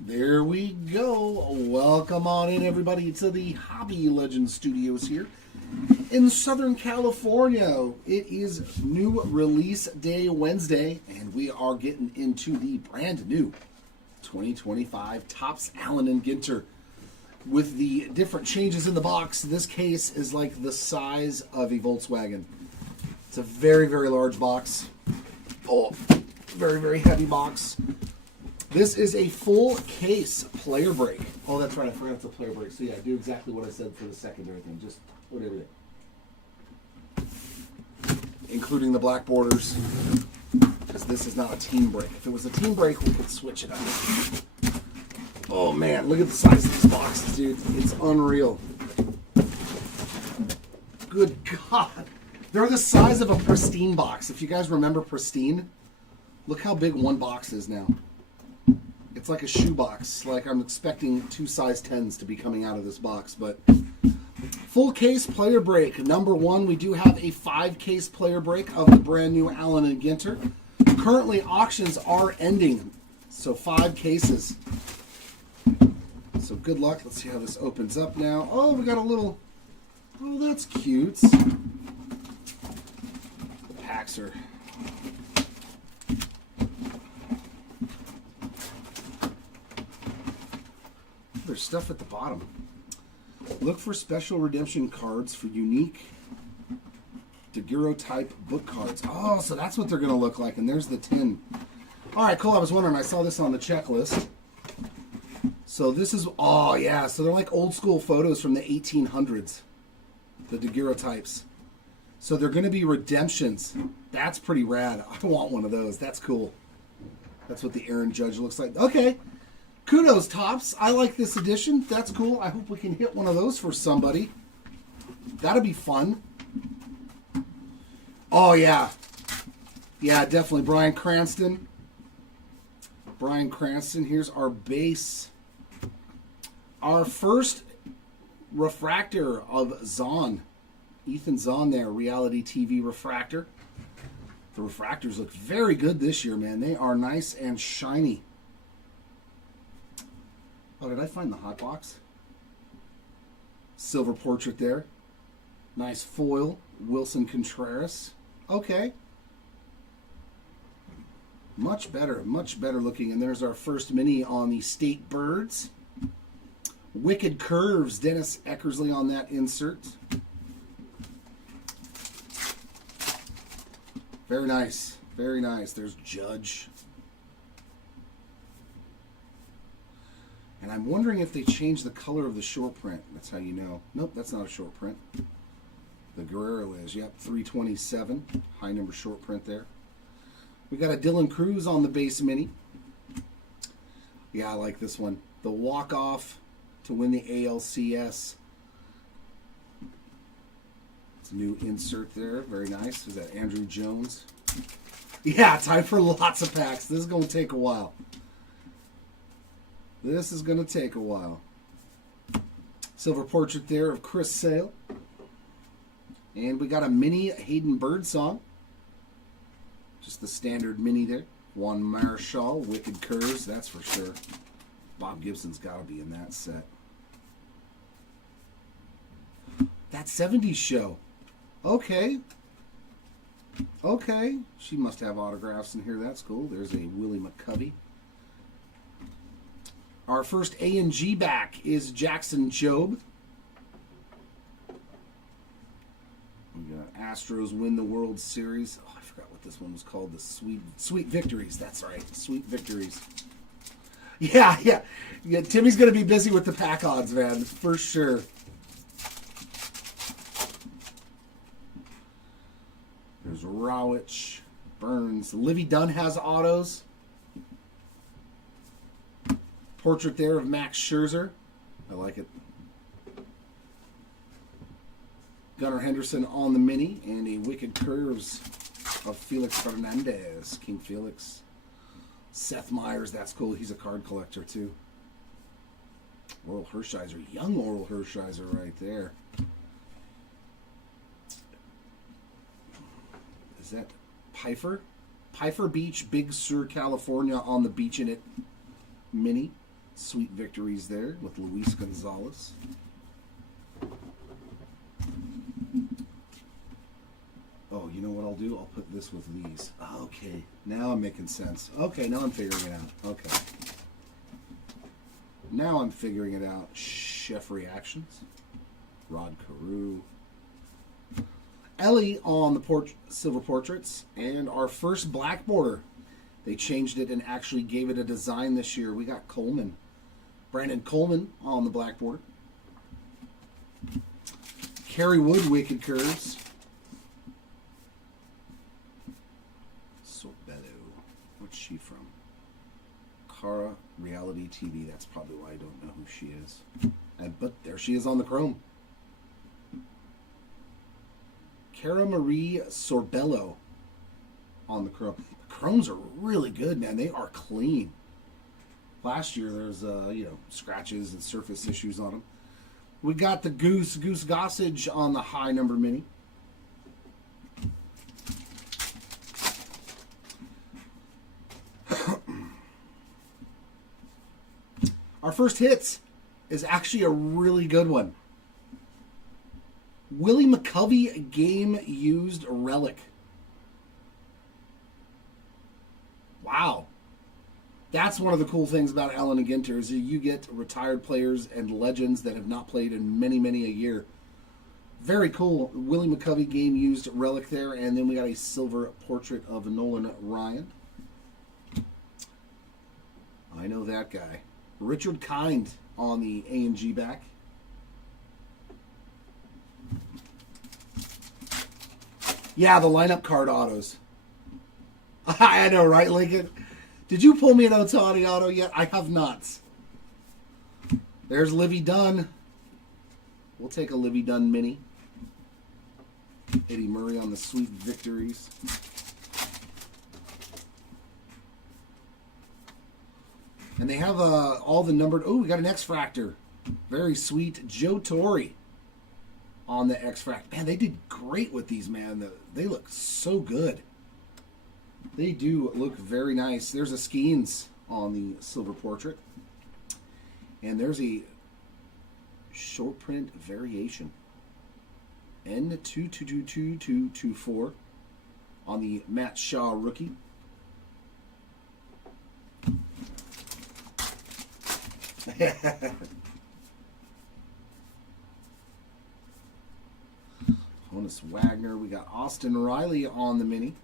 There we go. Welcome on in, everybody, to the Hobby Legends Studios here in Southern California. It is new release day Wednesday, and we are getting into the brand new 2025 Topps Allen and Ginter. With the different changes in the box, this case is like the size of a Volkswagen. It's a very, very large box. Oh, very, very heavy box. This is a full case player break. Oh, that's right. I forgot it's a player break. So, yeah, do exactly what I said for the secondary thing. Just put everything. Including the black borders. Because this is not a team break. If it was a team break, we could switch it up. Oh, man. Look at the size of these boxes, dude. It's unreal. Good God. They're the size of a Pristine box. If you guys remember Pristine, look how big one box is now. It's like a shoebox. Like I'm expecting 2 size 10s to be coming out of this box. But full case player break. Number 1, we do have a 5-case player break of the brand new Allen and Ginter. Currently, auctions are ending. So 5 cases. So good luck. Let's see how this opens up now. Oh, we got a little... Oh, that's cute. The packs are... There's stuff at the bottom. Look for special redemption cards for unique daguerreotype book cards. Oh, so that's what they're going to look like. And there's the tin. All right, cool. I was wondering. I saw this on the checklist. So this is, oh, yeah. So they're like old school photos from the 1800s. The daguerreotypes. So they're going to be redemptions. That's pretty rad. I want one of those. That's cool. That's what the Aaron Judge looks like. Okay. Kudos, Topps. I like this edition. That's cool. I hope we can hit one of those for somebody. That'll be fun. Oh, yeah. Yeah, definitely. Bryan Cranston. Bryan Cranston. Here's our base. Our first refractor of Zahn. Ethan Zahn there. Reality TV refractor. The refractors look very good this year, man. They are nice and shiny. Oh, did I find the hot box? Silver portrait there. Nice foil. Wilson Contreras. Okay. Much better looking. And there's our first mini on the State Birds. Wicked Curves. Dennis Eckersley on that insert. Very nice. Very nice. There's Judge. And I'm wondering if they changed the color of the short print. That's how you know. Nope, that's not a short print. The Guerrero is. Yep, 327. High number short print there. We got a Dylan Cruz on the base mini. Yeah, I like this one. The walk-off to win the ALCS. It's a new insert there. Very nice. Is that Andrew Jones? Yeah, time for lots of packs. This is going to take a while. This is going to take a while. Silver portrait there of Chris Sale. And we got a mini Hayden Birdsong. Just the standard mini there. Juan Marichal, Wicked Curves, that's for sure. Bob Gibson's got to be in that set. That 70s show. Okay. Okay. She must have autographs in here. That's cool. There's a Willie McCovey. Our first A&G back is Jackson Jobe. We got Astros win the World Series. Oh, I forgot what this one was called. The Sweet Victories. That's right. Sweet Victories. Yeah. Timmy's going to be busy with the pack odds, man. For sure. There's Rowich, Burns. Livy Dunn has autos. Portrait there of Max Scherzer. I like it. Gunnar Henderson on the mini. And a Wicked Curves of Felix Fernandez. King Felix. Seth Meyers. That's cool. He's a card collector too. Oral Hershiser. Young Oral Hershiser right there. Is that Pfeiffer? Pfeiffer Beach, Big Sur, California on the beach in it. mini. Sweet victories there with Luis Gonzalez. Oh, you know what I'll do? I'll put this with these. Okay, now I'm making sense. Okay, now I'm figuring it out. Okay. Now I'm figuring it out. Chef Reactions. Rod Carew. Ellie on the silver portraits. And our first black border. They changed it and actually gave it a design this year. We got Coleman. Brandon Coleman on the black border. Carrie Wood, Wicked Curves. Sorbello. What's she from? Cara Reality TV. That's probably why I don't know who she is. But there she is on the chrome. Cara Marie Sorbello on the chrome. The chromes are really good, man. They are clean. Last year there's scratches and surface issues on them. We got the Goose Gossage on the high number mini. Our first hits is actually a really good one. Willie McCovey Game Used Relic. Wow. That's one of the cool things about Allen and Ginter is you get retired players and legends that have not played in many, many a year. Very cool. Willie McCovey Game Used Relic there. And then we got a silver portrait of Nolan Ryan. I know that guy. Richard Kind on the A&G back. Yeah, the lineup card autos. I know, right, Lincoln? Did you pull me an Ohtani auto yet? I have not. There's Livy Dunn. We'll take a Livy Dunn mini. Eddie Murray on the sweet victories. And they have all the numbered... Oh, we got an X-Fractor. Very sweet. Joe Torre on the X-Fractor. Man, they did great with these, man. They look so good. They do look very nice. There's a Skeens on the silver portrait. And there's a short print variation. N222224 on the Matt Shaw rookie. Honus Wagner. We got Austin Riley on the mini.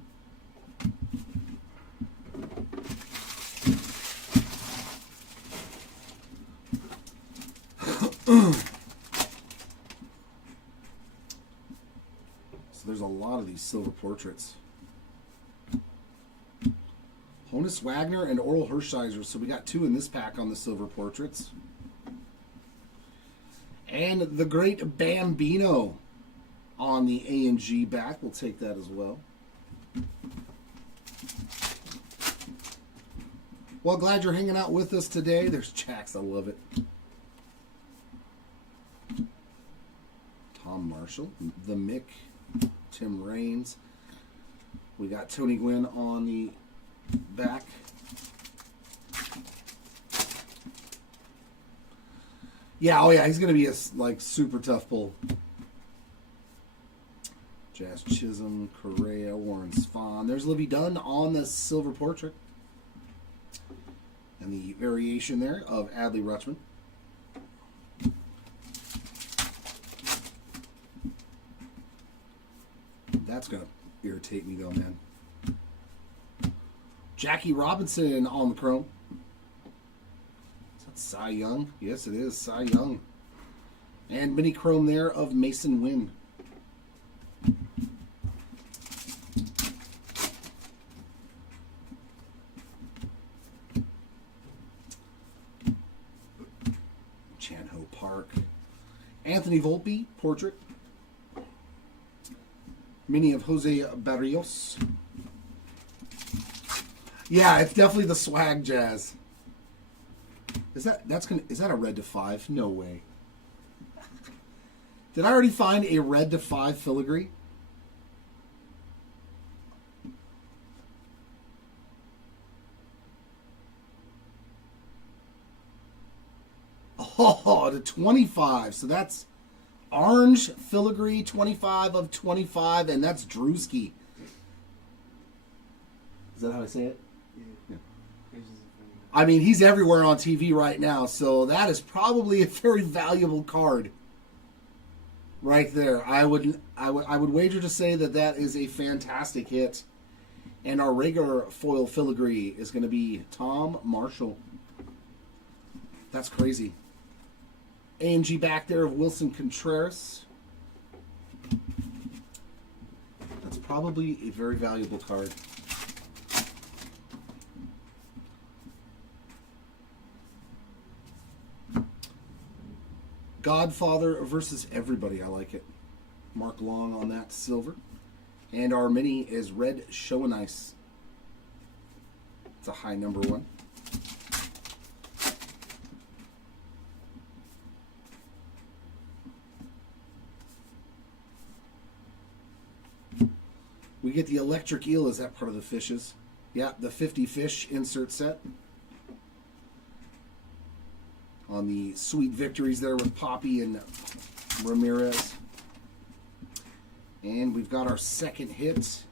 So there's a lot of these silver portraits. Honus Wagner and Oral Hershiser. So we got two in this pack on the silver portraits. And the great Bambino on the A&G back. We'll take that as well. Well, glad you're hanging out with us today. There's Jax. I love it. Tom Marshall. The Mick. Tim Raines. We got Tony Gwynn on the back. Yeah, oh yeah, he's going to be a super tough pull. Jazz Chisholm, Correa, Warren Spahn. There's Livy Dunn on the silver portrait. And the variation there of Adley Rutschman. That's going to irritate me though, man. Jackie Robinson on the chrome. Is that Cy Young? Yes, it is. Cy Young. And mini chrome there of Mason Wynn. Chan-Ho Park. Anthony Volpe, portrait. Mini of Jose Barrios. Yeah, it's definitely the swag Jazz. Is that a red to 5? No way. Did I already find a red to 5 filigree? Oh, to 25. So that's orange filigree, 25 of 25, and that's Drewski. Is that how I say it? Yeah. I mean, he's everywhere on TV right now, so that is probably a very valuable card right there. I would wager to say that that is a fantastic hit. And our regular foil filigree is going to be Tom Marshall. That's crazy. AMG back there of Wilson Contreras. That's probably a very valuable card. Godfather versus everybody. I like it. Mark Long on that silver. And our mini is Red Show and Ice. It's a high number 1. We get the electric eel. Is that part of the fishes? Yeah, the 50 fish insert set. On the sweet victories there with Poppy and Ramirez. And we've got our second hit.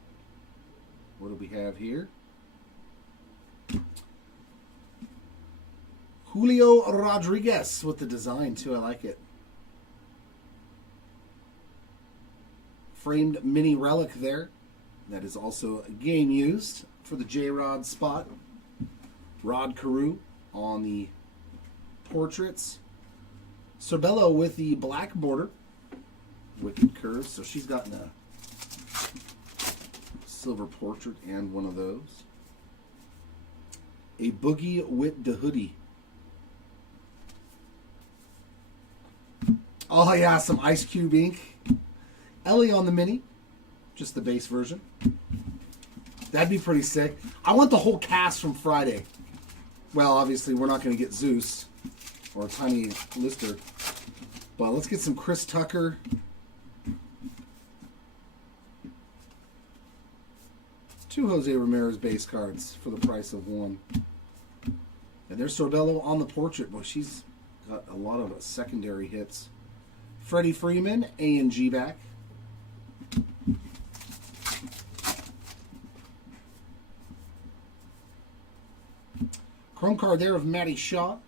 What do we have here? Julio Rodriguez with the design too. I like it. Framed mini relic there. That is also game used for the J-Rod spot. Rod Carew on the portraits. Sorbello with the black border. Wicked curves. So she's gotten a silver portrait and one of those. A Boogie with the hoodie. Oh yeah, some Ice Cube ink. Ellie on the mini. Just the base version. That'd be pretty sick. I want the whole cast from Friday. Well, obviously we're not going to get Zeus or Tiny Lister. But let's get some Chris Tucker. Two Jose Ramirez base cards for the price of one. And there's Sorbello on the portrait. Boy, she's got a lot of secondary hits. Freddie Freeman, A&G back. Chrome card there of Matty Shaw.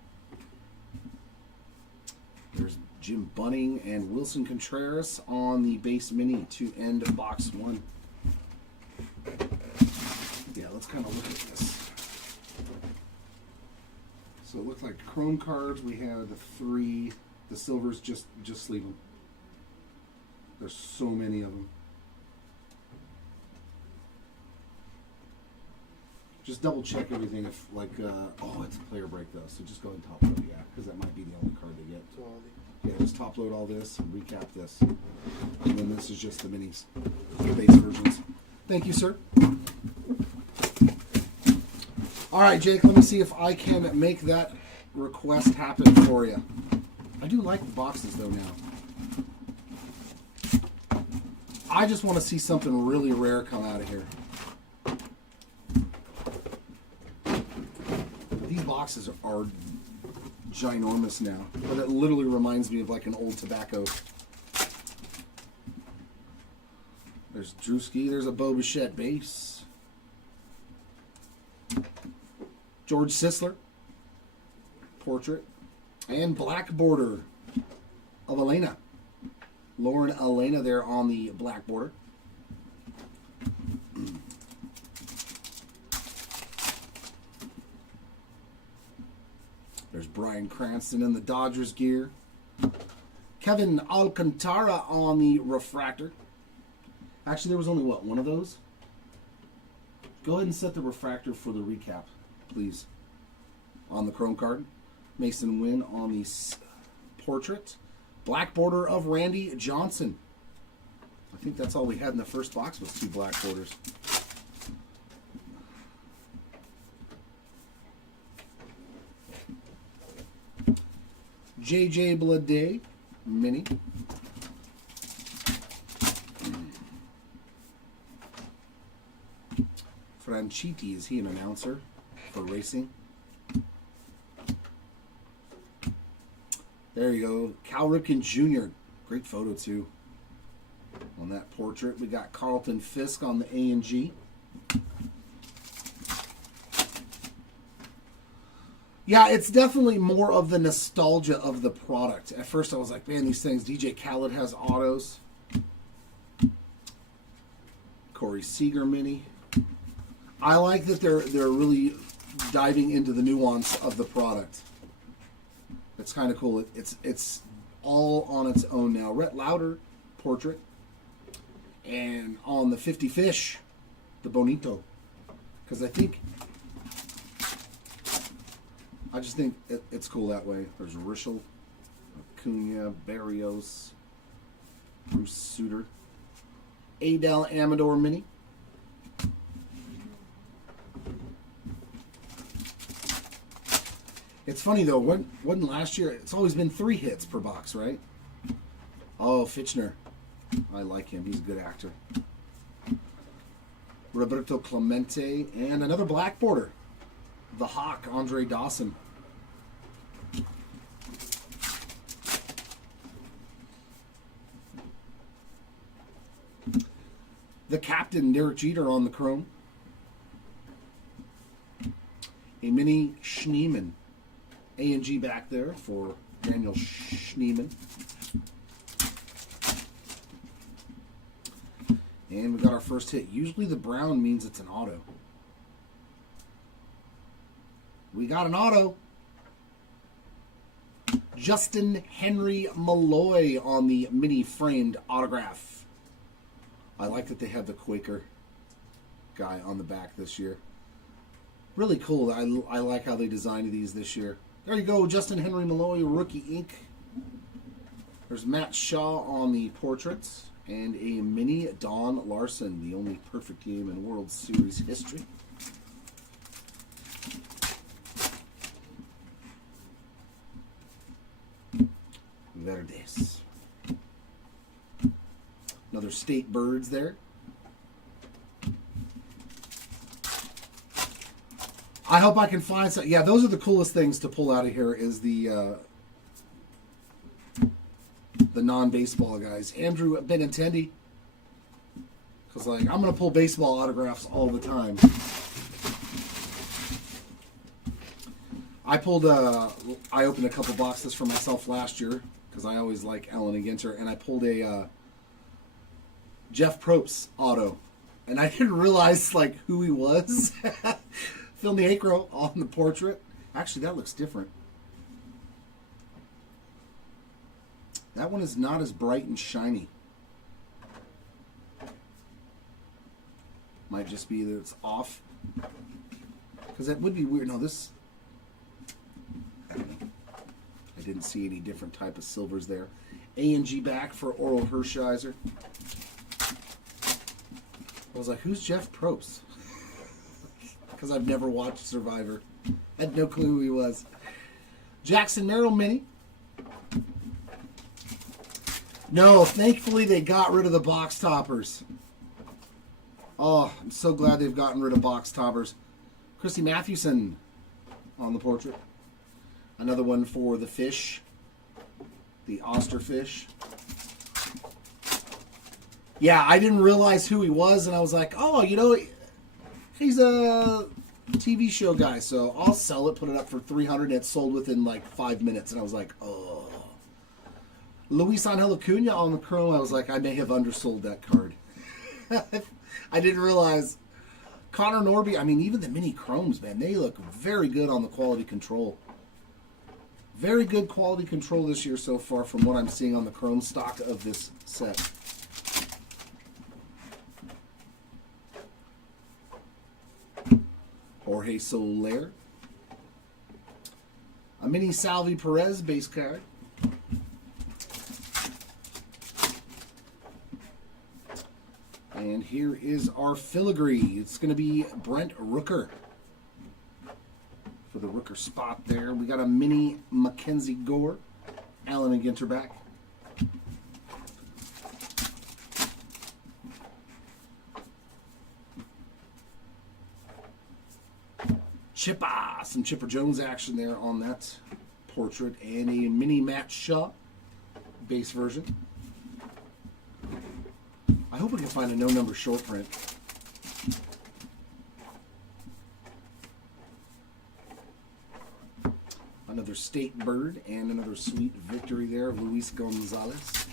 There's Jim Bunning and Wilson Contreras on the base mini to end box 1. Yeah, let's kind of look at this. So it looked like chrome cards. We had the 3. The silvers, just leave them. There's so many of them. Just double check everything if, like, oh, it's a player break though, so just go ahead and top load, yeah, because that might be the only card they get. Yeah, just top load all this, and recap this. And then this is just the minis, the base versions. Thank you, sir. All right, Jake, let me see if I can make that request happen for you. I do like the boxes though now. I just want to see something really rare come out of here. These boxes are ginormous now, but it literally reminds me of like an old tobacco. There's Drewski, there's a Bo Bichette base. George Sisler, portrait. And black border of Elena. Lauren Elena there on the black border. There's Brian Cranston in the Dodgers gear. Kevin Alcantara on the refractor. Actually, there was only, what, one of those? Go ahead and set the refractor for the recap, please. On the chrome card. Mason Wynn on the portrait. Black border of Randy Johnson. I think that's all we had in the first box was 2 black borders. J.J. Bleday, mini. Franchitti, is he an announcer for racing? There you go. Cal Ripken Jr. Great photo, too. On that portrait, we got Carlton Fisk on the A&G. Yeah, it's definitely more of the nostalgia of the product. At first, I was like, man, these things. DJ Khaled has autos. Corey Seager mini. I like that they're really diving into the nuance of the product. It's kind of cool. It's all on its own now. Rhett Lauder portrait. And on the 50 Fish, the Bonito. Because I just think it's cool that way. There's Rishel, Acuna, Barrios, Bruce Sutter, Adel Amador mini. It's funny though, wasn't last year, it's always been 3 hits per box, right? Oh, Fitchner. I like him. He's a good actor. Roberto Clemente and another black border. The Hawk, Andre Dawson. The captain, Derek Jeter on the chrome. A mini Schneemann. A&G back there for Daniel Schneemann. And we got our first hit. Usually the brown means it's an auto. We got an auto. Justin Henry Malloy on the mini framed autograph. I like that they have the Quaker guy on the back this year. Really cool. I like how they designed these this year. There you go, Justin Henry Malloy, rookie ink. There's Matt Shaw on the portraits. And a mini Don Larson, the only perfect game in World Series history. Verdes. Another State Birds there. I hope I can find some. Yeah, those are the coolest things to pull out of here is the non-baseball guys. Andrew Benintendi. Because, like, I'm going to pull baseball autographs all the time. I opened a couple boxes for myself last year because I always like Allen and Ginter, and I pulled a Jeff Probst auto. And I didn't realize, like, who he was. Phil Niekro on the portrait. Actually, that looks different. That one is not as bright and shiny. Might just be that it's off. Because that would be weird. No, this... I don't know. I didn't see any different type of silvers there. A&G back for Oral Hershiser. I was like, who's Jeff Probst? Because I've never watched Survivor. I had no clue who he was. Jackson Merrill mini. No, thankfully they got rid of the box toppers. Oh, I'm so glad they've gotten rid of box toppers. Christy Mathewson on the portrait. Another one for the fish. The Osterfish. Yeah, I didn't realize who he was, and I was like, oh, you know, he's a TV show guy, so I'll sell it, put it up for $300, and it sold within like 5 minutes, and I was like, oh. Luis Angel Acuna on the chrome. I was like, I may have undersold that card. I didn't realize. Connor Norby, I mean, even the mini chromes, man, they look very good on the quality control. Very good quality control this year so far from what I'm seeing on the chrome stock of this set. Jorge Soler. A mini Salvi Perez base card. And here is our filigree. It's going to be Brent Rooker for the Rooker spot there. We got a mini Mackenzie Gore. Allen and Ginter back. Chippa. Some Chipper Jones action there on that portrait and a mini Matt Shaw base version. I hope we can find a no number short print. Another State Bird and another sweet victory there of Luis Gonzalez.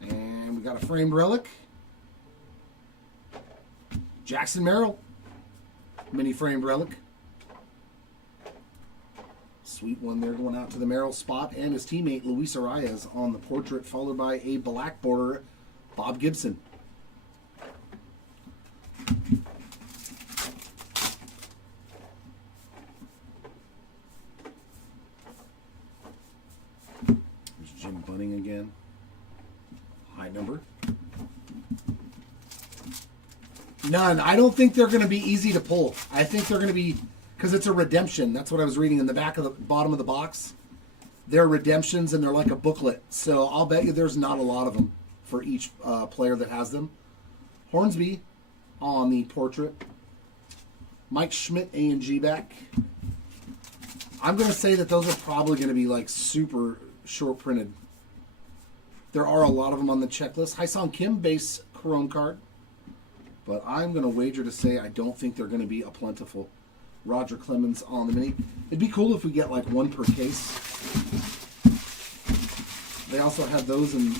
And we got a framed relic. Jackson Merrill, mini framed relic. Sweet one there going out to the Merrill spot and his teammate Luis Arias on the portrait, followed by a black border, Bob Gibson. There's Jim Bunning again. High number. None. I don't think they're going to be easy to pull. I think they're going to be, because it's a redemption. That's what I was reading in the back of the bottom of the box. They're redemptions and they're like a booklet. So I'll bet you there's not a lot of them for each player that has them. Hornsby on the portrait. Mike Schmidt, A&G back. I'm going to say that those are probably going to be like super short printed. There are a lot of them on the checklist. Hyesung Kim base Chrome card. But I'm going to wager to say I don't think they're going to be a plentiful. Roger Clemens on the mini. It'd be cool if we get like one per case. They also have those in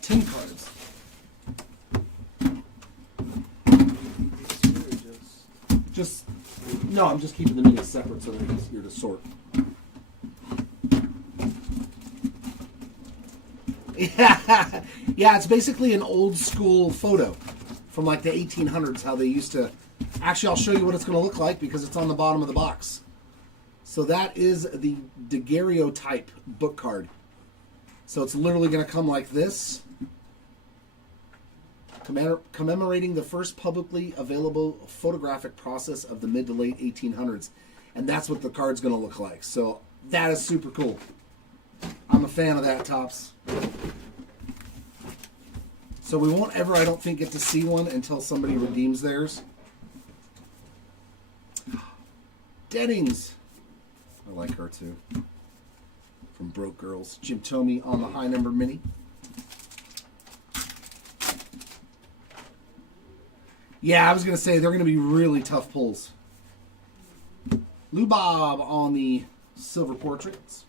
tin cards. No, I'm just keeping the minis separate so they're easier to sort. Yeah, it's basically an old school photo from like the 1800s, how they used to. Actually, I'll show you what it's going to look like because it's on the bottom of the box. So that is the daguerreotype book card. So it's literally going to come like this, commemorating the first publicly available photographic process of the mid to late 1800s. And that's what the card's going to look like. So that is super cool. I'm a fan of that, Topps. So we won't ever, I don't think, get to see one until somebody redeems theirs. Dennings. I like her too. From Broke Girls. Jim Thome on the high number mini. Yeah, I was going to say they're going to be really tough pulls. Lou Bob on the silver portraits.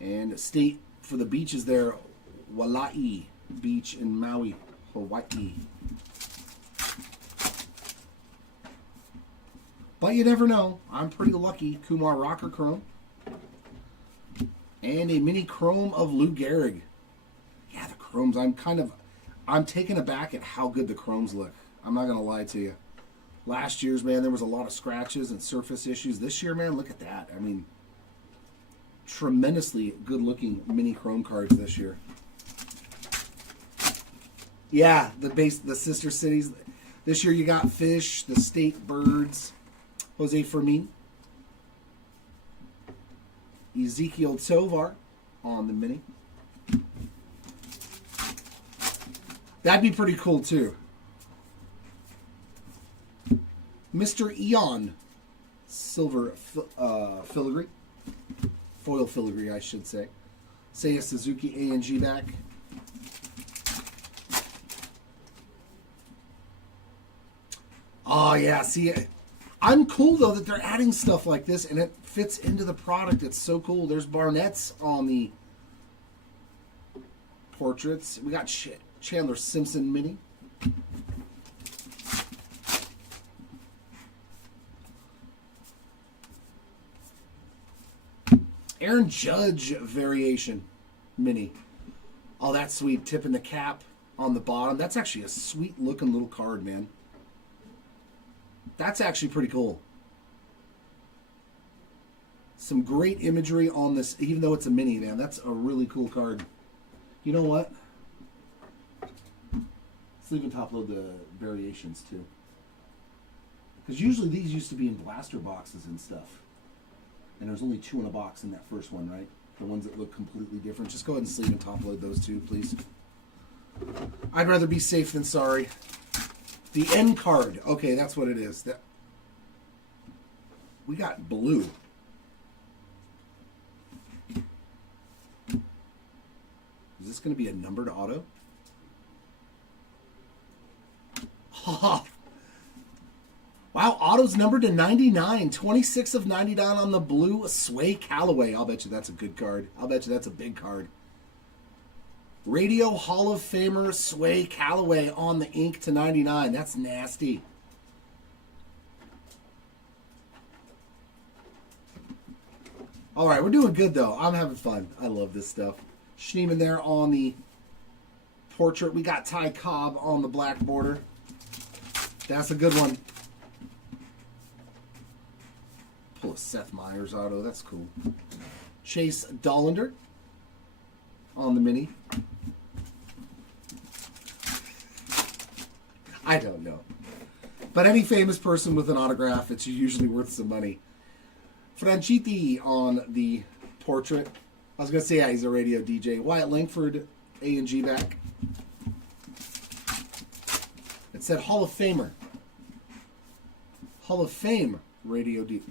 And State for the beaches there, Waialae Beach in Maui, Hawaii. But you never know. I'm pretty lucky. Kumar Rocker Chrome. And a mini chrome of Lou Gehrig. Yeah, the chromes. I'm taken aback at how good the chromes look. I'm not going to lie to you. Last year's, man, there was a lot of scratches and surface issues. This year, man, look at that. I mean, tremendously good-looking mini chrome cards this year. Yeah, the sister cities. This year you got Fish, the State Birds, Jose Fermin, Ezekiel Tovar on the mini. That'd be pretty cool too. Mr. Eon, silver filigree, foil filigree, I should say. Seiya Suzuki A&G back. Oh, yeah. See, I'm cool, though, that they're adding stuff like this, and it fits into the product. It's so cool. There's Barnett's on the portraits. We got Chandler Simpson mini. Aaron Judge variation mini. Oh, that's sweet. Tipping the cap on the bottom. That's actually a sweet-looking little card, man. That's actually pretty cool. Some great imagery on this, even though it's a mini, man. That's a really cool card. You know what? Let's leave and top load the variations, too. Because usually these used to be in blaster boxes and stuff. And there's only 2 in a box in that first one, right? The ones that look completely different. Just go ahead and sleeve and top load those two, please. I'd rather be safe than sorry. The end card. Okay, that's what it is. We got blue. this going to be a numbered auto? Wow, auto's numbered to 99. 26 of 99 on the blue. Sway Calloway. I'll bet you that's a good card. I'll bet you that's a big card. Radio Hall of Famer Sway Calloway on the ink to 99. That's nasty. All right, we're doing good, though. I'm having fun. I love this stuff. Schneeman there on the portrait. We got Ty Cobb on the black border. That's a good one. Pull a Seth Meyers auto. That's cool. Chase Dollander on the mini. I don't know. But any famous person with an autograph, it's usually worth some money. Franchitti on the portrait. I was going to say, yeah, he's a radio DJ. Wyatt Langford, A&G back. It said Hall of Famer. Hall of Fame radio DJ.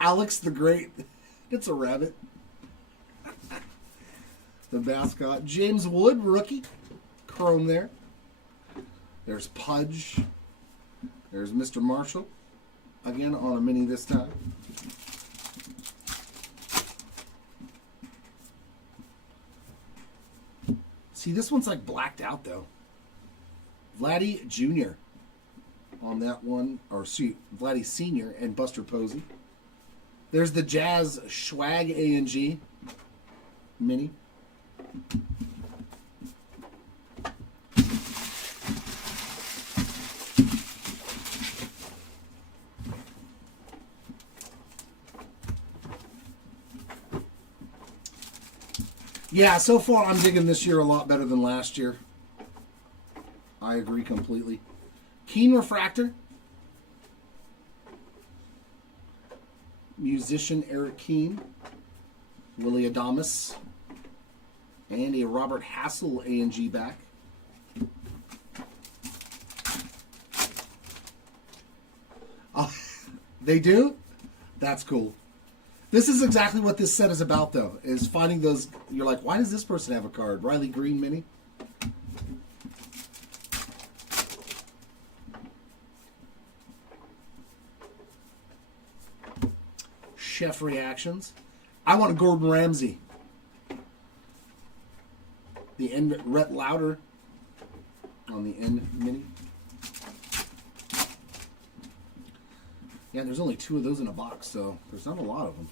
Alex the Great. It's a rabbit. The mascot. James Wood, rookie. Chrome there. There's Pudge. There's Mr. Marshall. Again on a mini this time. See, this one's like blacked out though. Vladdy Jr. on that one. Or see, Vladdy Sr. and Buster Posey. There's the Jazz Schwag A&G mini. Yeah, so far I'm digging this year a lot better than last year. I agree completely. Keen Refractor. Musician Eric Keane. Willie Adamas. And a Robert Hassel A&G back. Oh, they do? That's cool. This is exactly what this set is about, though, is finding those. You're like, why does this person have a card? Riley Green mini. Chef reactions. I want a Gordon Ramsay. The end, Rhett Lauder on the end mini. Yeah, there's only 2 of those in a box, so there's not a lot of them.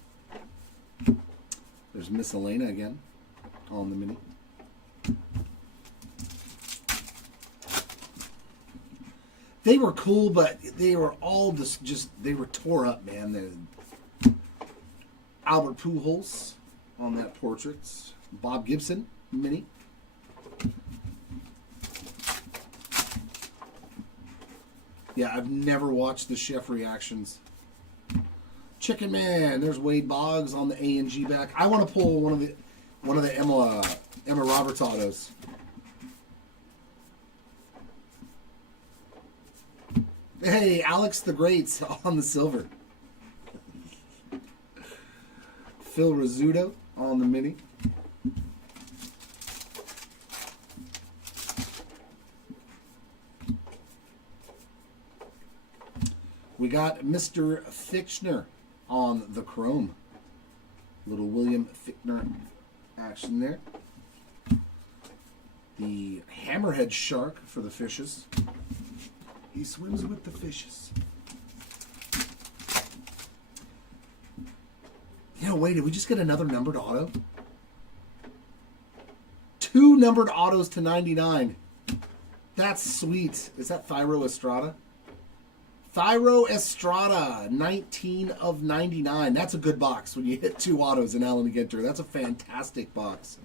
There's Miss Elena again on the mini. They were cool, but they were all just they were tore up, man. Albert Pujols on that portrait. Bob Gibson mini. Yeah, I've never watched the chef reactions. Chicken Man, there's Wade Boggs on the A&G back. I want to pull one of the Emma Roberts autos. Hey, Alex the Great's on the silver. Phil Rizzuto on the mini. We got Mr. Fichtner on the chrome. Little William Fichtner action there. The Hammerhead Shark for the fishes. He swims with the fishes. You know, wait, did we just get another numbered auto? 2 numbered autos to 99. That's sweet. Is that Thyro Estrada? Thyro Estrada, 19 of 99. That's a good box when you hit 2 autos in Allen & Ginter. That's a fantastic box.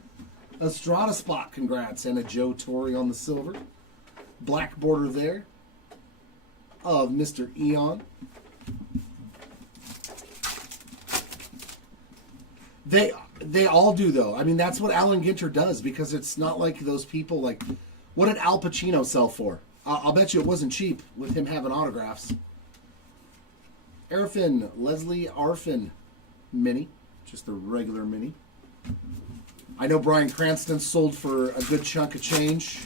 Estrada spot, congrats. And a Joe Torre on the silver. Black border there of Mr. Eon. They all do, though. I mean, that's what Allen Ginter does, because it's not like those people, like, what did Al Pacino sell for? I'll bet you it wasn't cheap with him having autographs. Leslie Arfin mini. Just the regular mini. I know Bryan Cranston sold for a good chunk of change.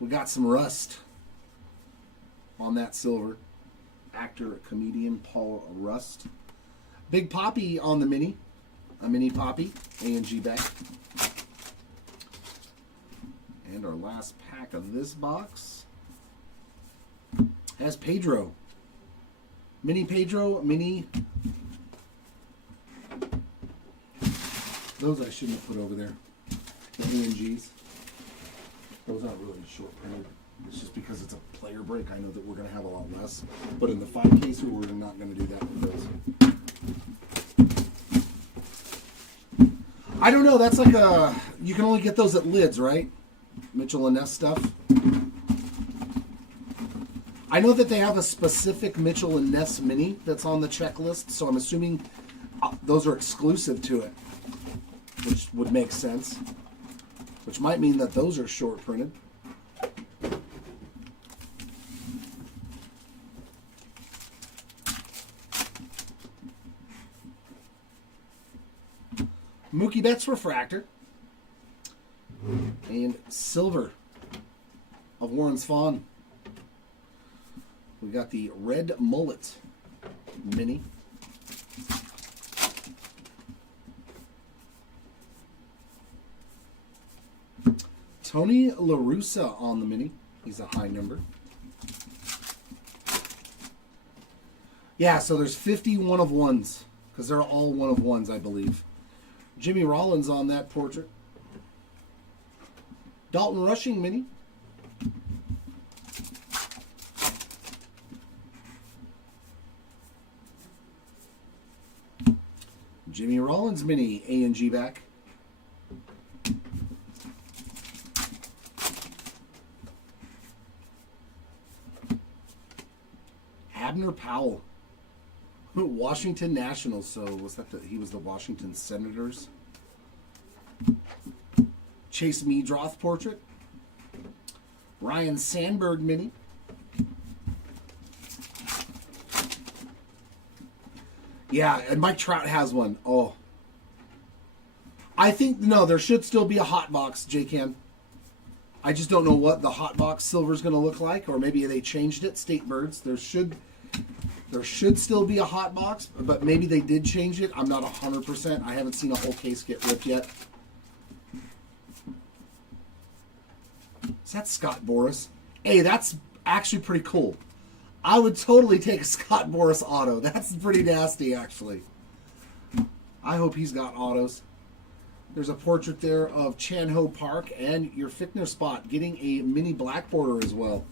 We got some rust on that silver. Actor, comedian Paul Rust. Big Poppy on the mini. A mini Poppy. A&G back. And our last pack of this box has Pedro. Mini Pedro, mini. Those I shouldn't have put over there. The A&Gs. Those aren't really short printed. It's just because it's a player break. I know that we're going to have a lot less. But in the 5-caser, we're not going to do that with those. I don't know. That's like a... You can only get those at lids, right? Mitchell and Ness stuff. I know that they have a specific Mitchell and Ness mini that's on the checklist. So I'm assuming those are exclusive to it. Which would make sense. Which might mean that those are short printed. Mookie Betts Refractor. And silver of Warren Spahn. We got the Red Mullet mini. Tony La Russa on the mini. He's a high number. Yeah, so there's 50 one-of-ones. Because they're all one-of-ones, I believe. Jimmy Rollins on that portrait. Dalton Rushing mini. Jimmy Rollins mini. A&G back. Abner Powell, Washington Nationals. So was that he was the Washington Senators? Chase Meadroth portrait. Ryan Sandberg mini. Yeah, and Mike Trout has one. Oh, I think no, there should still be a hot box, J-Can. I just don't know what the hot box silver is going to look like, or maybe they changed it. State Birds. There should still be a hot box, but maybe they did change it. I'm not 100%. I haven't seen a whole case get ripped yet. Is that Scott Boras? Hey, that's actually pretty cool. I would totally take a Scott Boras auto. That's pretty nasty, actually. I hope he's got autos. There's a portrait there of Chan-Ho Park and your Fickner spot getting a mini black border as well.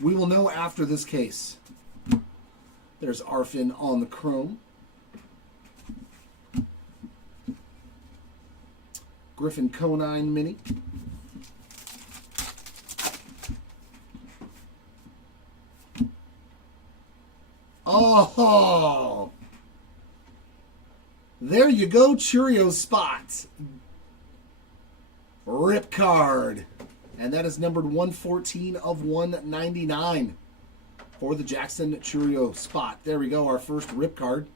We will know after this case. There's Arfin on the chrome. Griffin Conine mini. Oh! There you go, Cheerios spot. Rip card. And that is numbered 114 of 199 for the Jackson Churio spot. There we go, our first rip card.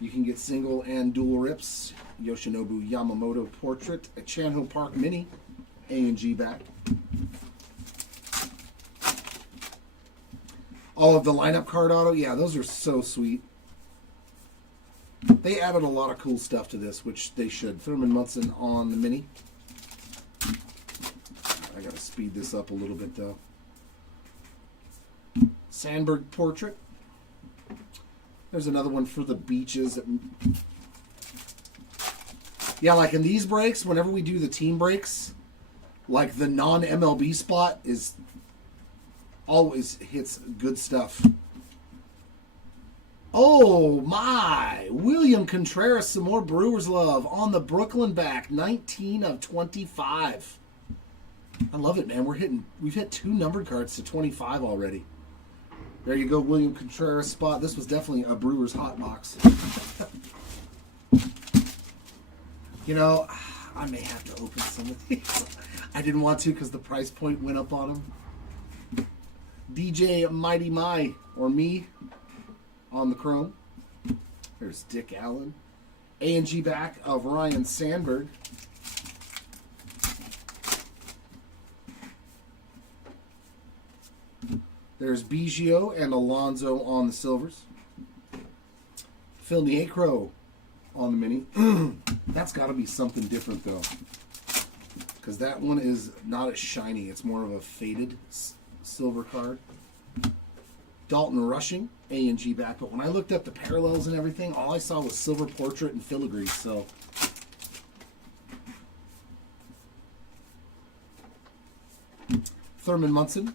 You can get single and dual rips. Yoshinobu Yamamoto portrait, a Chan-Ho Park mini, A&G back. Oh, the lineup card auto? Yeah, those are so sweet. They added a lot of cool stuff to this, which they should. Thurman Munson on the mini. I gotta speed this up a little bit though. Sandberg portrait. There's another one for the beaches. Yeah, like in these breaks, whenever we do the team breaks, like the non-MLB spot is always hits good stuff. Oh my! William Contreras, some more Brewers love on the Brooklyn back, 19 of 25. I love it, man. We've hit 2 numbered cards to 25 already. There you go, William Contreras spot. This was definitely a Brewers hot box. You know, I may have to open some of these. I didn't want to because the price point went up on them. DJ Mighty My, or me, on the chrome. There's Dick Allen. A&G back of Ryan Sandberg. There's Biggio and Alonso on the silvers. Phil Niekro on the mini. That's got to be something different, though. Because that one is not as shiny. It's more of a faded silver card. Dalton Rushing, A&G back. But when I looked up the parallels and everything, all I saw was silver portrait and filigree. So Thurman Munson.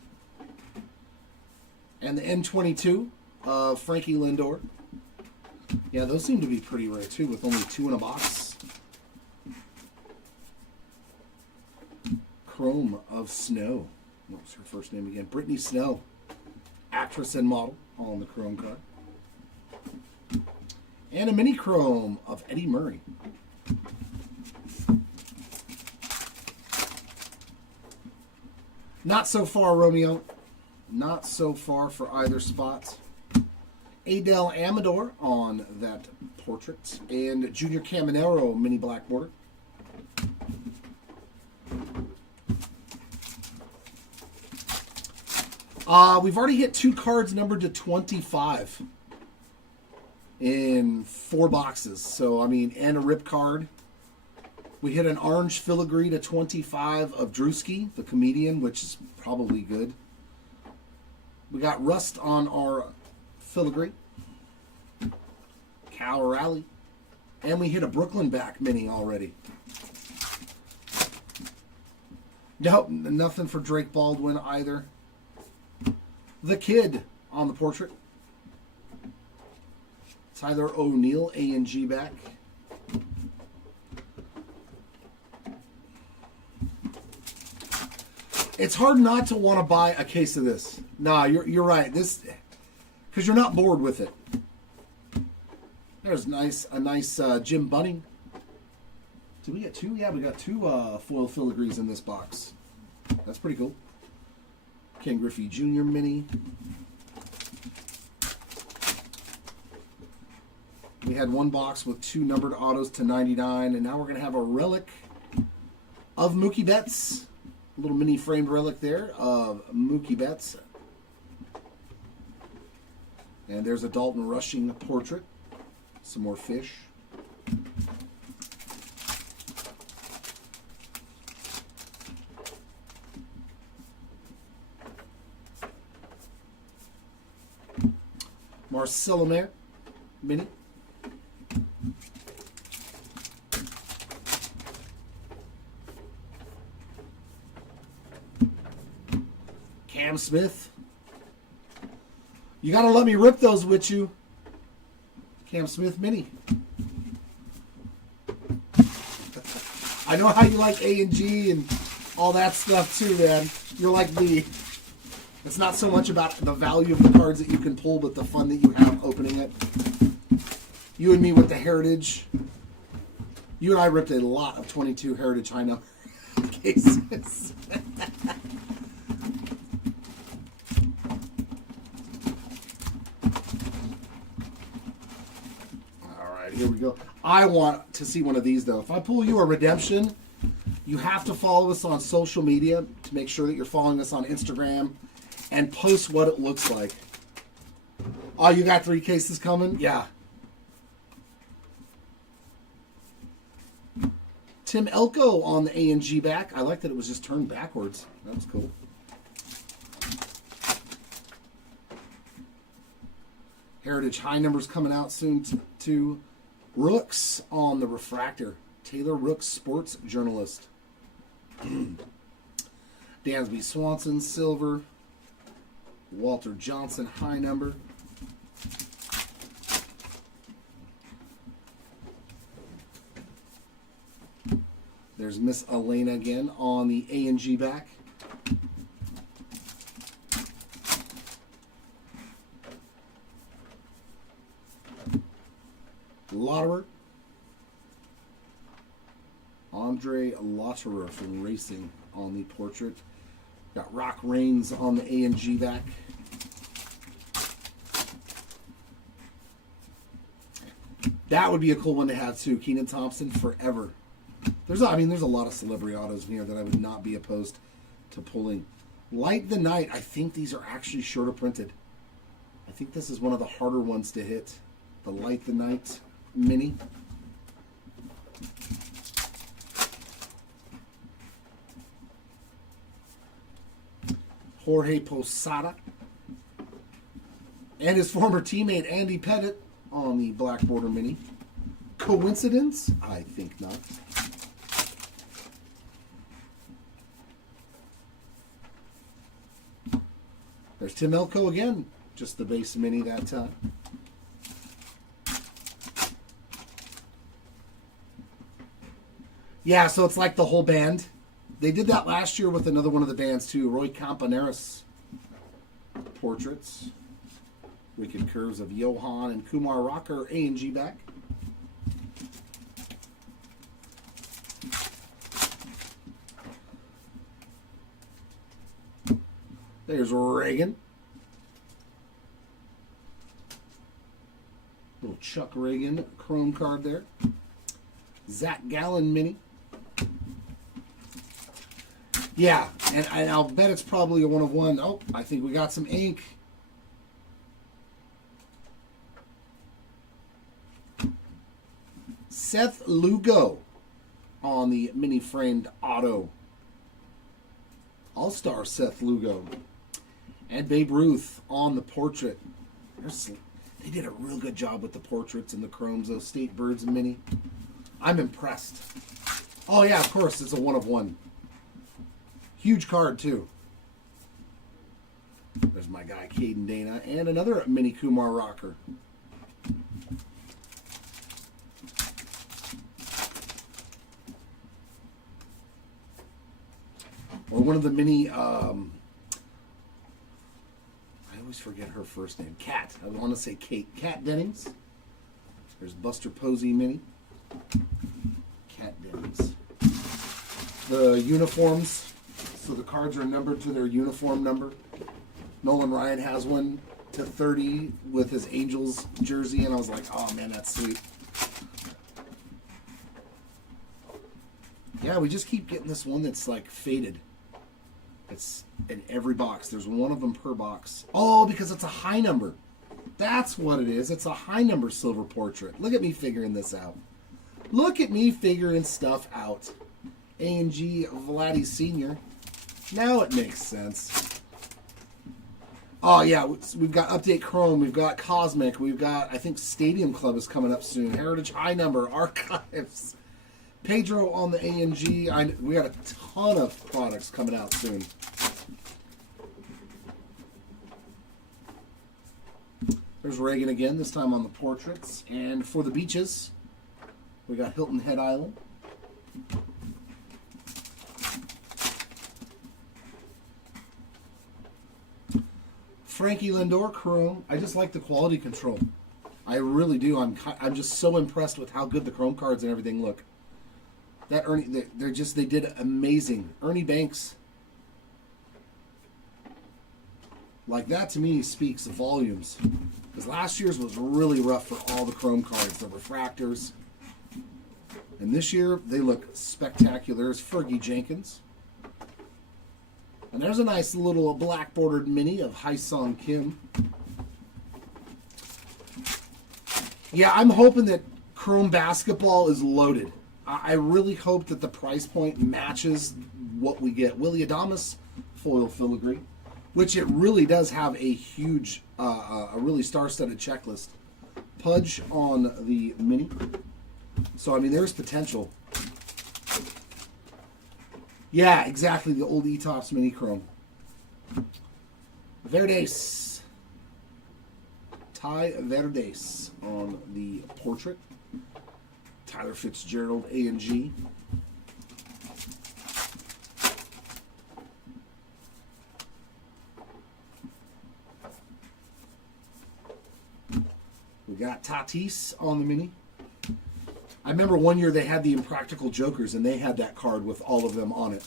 And the N22 of Frankie Lindor. Yeah, those seem to be pretty rare, too, with only 2 in a box. Chrome of Snow. What was her first name again? Brittany Snow. Actress and model, all on the chrome card. And a mini chrome of Eddie Murray. Not so far, Romeo. Not so far for either spot. Adel Amador on that portrait. And Junior Caminero mini black border. We've already hit 2 cards numbered to 25 in 4 boxes. So, I mean, and a rip card. We hit an orange filigree to 25 of Drewski, the comedian, which is probably good. We got rust on our filigree. Cal Raleigh. And we hit a Brooklyn back mini already. Nope, nothing for Drake Baldwin either. The Kid on the portrait. Tyler O'Neill, A&G back. It's hard not to want to buy a case of this. Nah, you're right. This, because you're not bored with it. There's a nice Jim Bunning. Did we get 2? Yeah, we got 2 foil filigrees in this box. That's pretty cool. Ken Griffey Jr. mini. We had 1 box with 2 numbered autos to 99, and now we're going to have a relic of Mookie Betts. A little mini framed relic there of Mookie Betts. And there's a Dalton Rushing portrait. Some more fish. Marcelo Mayer mini. Cam Smith. You got to let me rip those with you. Cam Smith mini. I know how you like A&G and all that stuff too, man. You're like me. It's not so much about the value of the cards that you can pull, but the fun that you have opening it. You and me with the Heritage. You and I ripped a lot of 22 Heritage high number cases. All right, here we go. I want to see one of these, though. If I pull you a redemption, you have to follow us on social media to make sure that you're following us on Instagram and post what it looks like. Oh, you got 3 cases coming? Yeah. Tim Elko on the A&G back. I like that it was just turned backwards. That was cool. Heritage high numbers coming out soon too. Rooks on the refractor. Taylor Rooks, sports journalist. Dansby Swanson, silver. Walter Johnson, high number. There's Miss Elena again on the A&G back. Lotterer. Andre Lotterer from Racing on the portrait. Got Rock Reigns on the A&G back. That would be a cool one to have too. Keenan Thompson forever. There's a lot of celebrity autos in here that I would not be opposed to pulling. Light the Night. I think these are actually shorter printed. I think this is one of the harder ones to hit. The Light the Night Mini. Jorge Posada. And his former teammate Andy Pettit on the Black Border Mini. Coincidence? I think not. There's Tim Elko again. Just the base mini that time. Yeah, so it's like the whole band. They did that last year with another one of the bands too. Roy Campaneris portraits. Wicked Curves of Johan and Kumar Rocker A&G back. There's Reagan. Little Chuck Reagan chrome card there. Zach Gallen mini. Yeah, and I'll bet it's probably a 1 of 1. Oh, I think we got some ink. Seth Lugo on the mini framed auto. All-Star Seth Lugo. And Babe Ruth on the portrait. They did a real good job with the portraits and the chromes, those State Birds mini. I'm impressed. Oh yeah, of course, it's a 1 of 1. Huge card too. There's my guy Caden Dana and another mini Kumar Rocker. Or one of the mini, I always forget her first name. Kat. I want to say Kate. Kat Dennings. There's Buster Posey mini. Kat Dennings. The uniforms. So the cards are numbered to their uniform number. Nolan Ryan has one to 30 with his Angels jersey, and I was like, oh man, that's sweet. Yeah, we just keep getting this one that's like faded. It's in every box. There's one of them per box. Oh, because it's a high number. That's what it is. It's a high number silver portrait. Look at me figuring this out. Look at me figuring stuff out. A&G Vladdy Sr. Now it makes sense. Oh, yeah. We've got Update Chrome. We've got Cosmic. We've got, I think, Stadium Club is coming up soon. Heritage High Number. Archives. Pedro on the A&G. We got a ton of products coming out soon. There's Reagan again, this time on the portraits. And for the beaches, we got Hilton Head Island. Frankie Lindor Chrome. I just like the quality control. I really do. I'm just so impressed with how good the Chrome cards and everything look. That Ernie, they did amazing. Ernie Banks. Like that to me speaks volumes. Because last year's was really rough for all the Chrome cards, the refractors. And this year, they look spectacular. There's Fergie Jenkins. And there's a nice little black bordered mini of Haesung Kim. Yeah, I'm hoping that Chrome basketball is loaded. I really hope that the price point matches what we get. Willie Adames foil filigree, which it really does have a huge, a really star-studded checklist. Pudge on the mini. So, I mean, there's potential. Yeah, exactly, the old E-Tops mini chrome. Verdes. Ty Verdes on the portrait. Tyler Fitzgerald, A&G. We got Tatis on the mini. I remember one year they had the Impractical Jokers, and they had that card with all of them on it.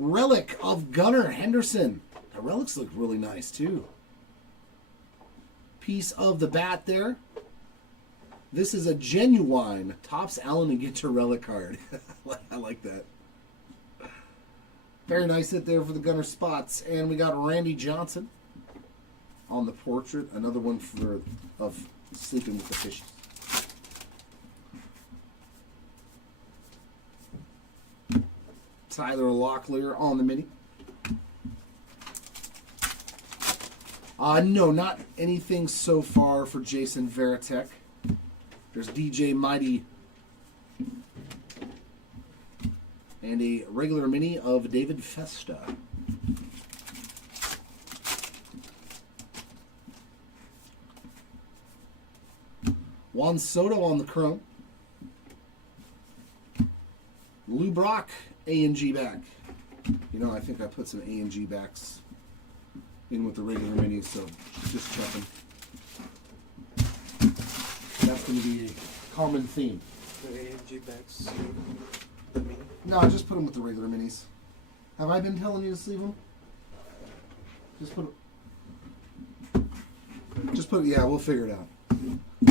Relic of Gunnar Henderson. The relics look really nice, too. piece of the bat there. This is a genuine Topps Allen and Ginter relic card. I like that. Very nice hit there for the Gunner spots. And we got Randy Johnson on the portrait. Another one of Sleeping with the Fishes. Tyler Locklear on the mini. No, not anything so far for Jason Varitek. There's DJ Mighty. And a regular mini of David Festa. Juan Soto on the chrome. Lou Brock, A&G back. You know, I think I put some A&G backs in with the regular minis, so just checking. That's going to be a common theme. The A&G backs. No, I just put them with the regular minis. Have I been telling you to sleeve them? Just put. Yeah, we'll figure it out.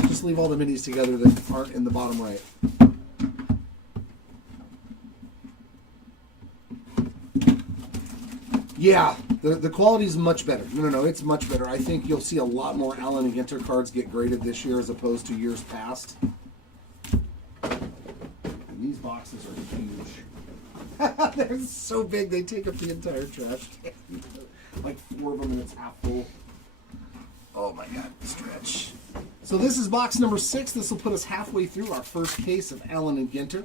Just leave all the minis together that aren't in the bottom right. Yeah, the quality is much better. No, it's much better. I think you'll see a lot more Allen and Ginter cards get graded this year as opposed to years past. And these boxes are huge. They're so big they take up the entire trash can. Like 4 of them and it's half full. Oh my god, stretch. So this is box number 6. This will put us halfway through our first case of Allen and Ginter.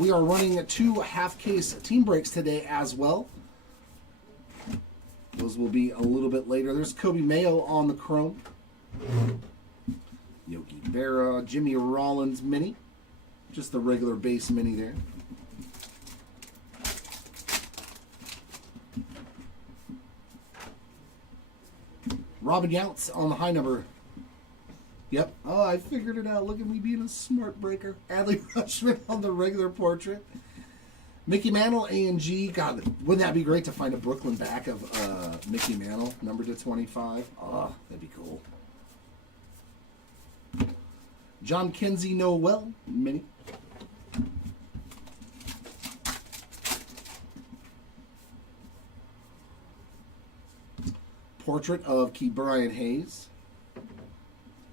We are running 2 half-case team breaks today as well. Those will be a little bit later. There's Kobe Mayo on the chrome. Yogi Berra, Jimmy Rollins mini. Just the regular base mini there. Robin Yountz on the high number. Yep. Oh, I figured it out. Look at me being a smart breaker. Adley Rutschman on the regular portrait. Mickey Mantle, A&G. God, wouldn't that be great to find a Brooklyn back of Mickey Mantle, numbered to 25? Oh, that'd be cool. John Kinsey Noel, mini. Portrait of Key Brian Hayes.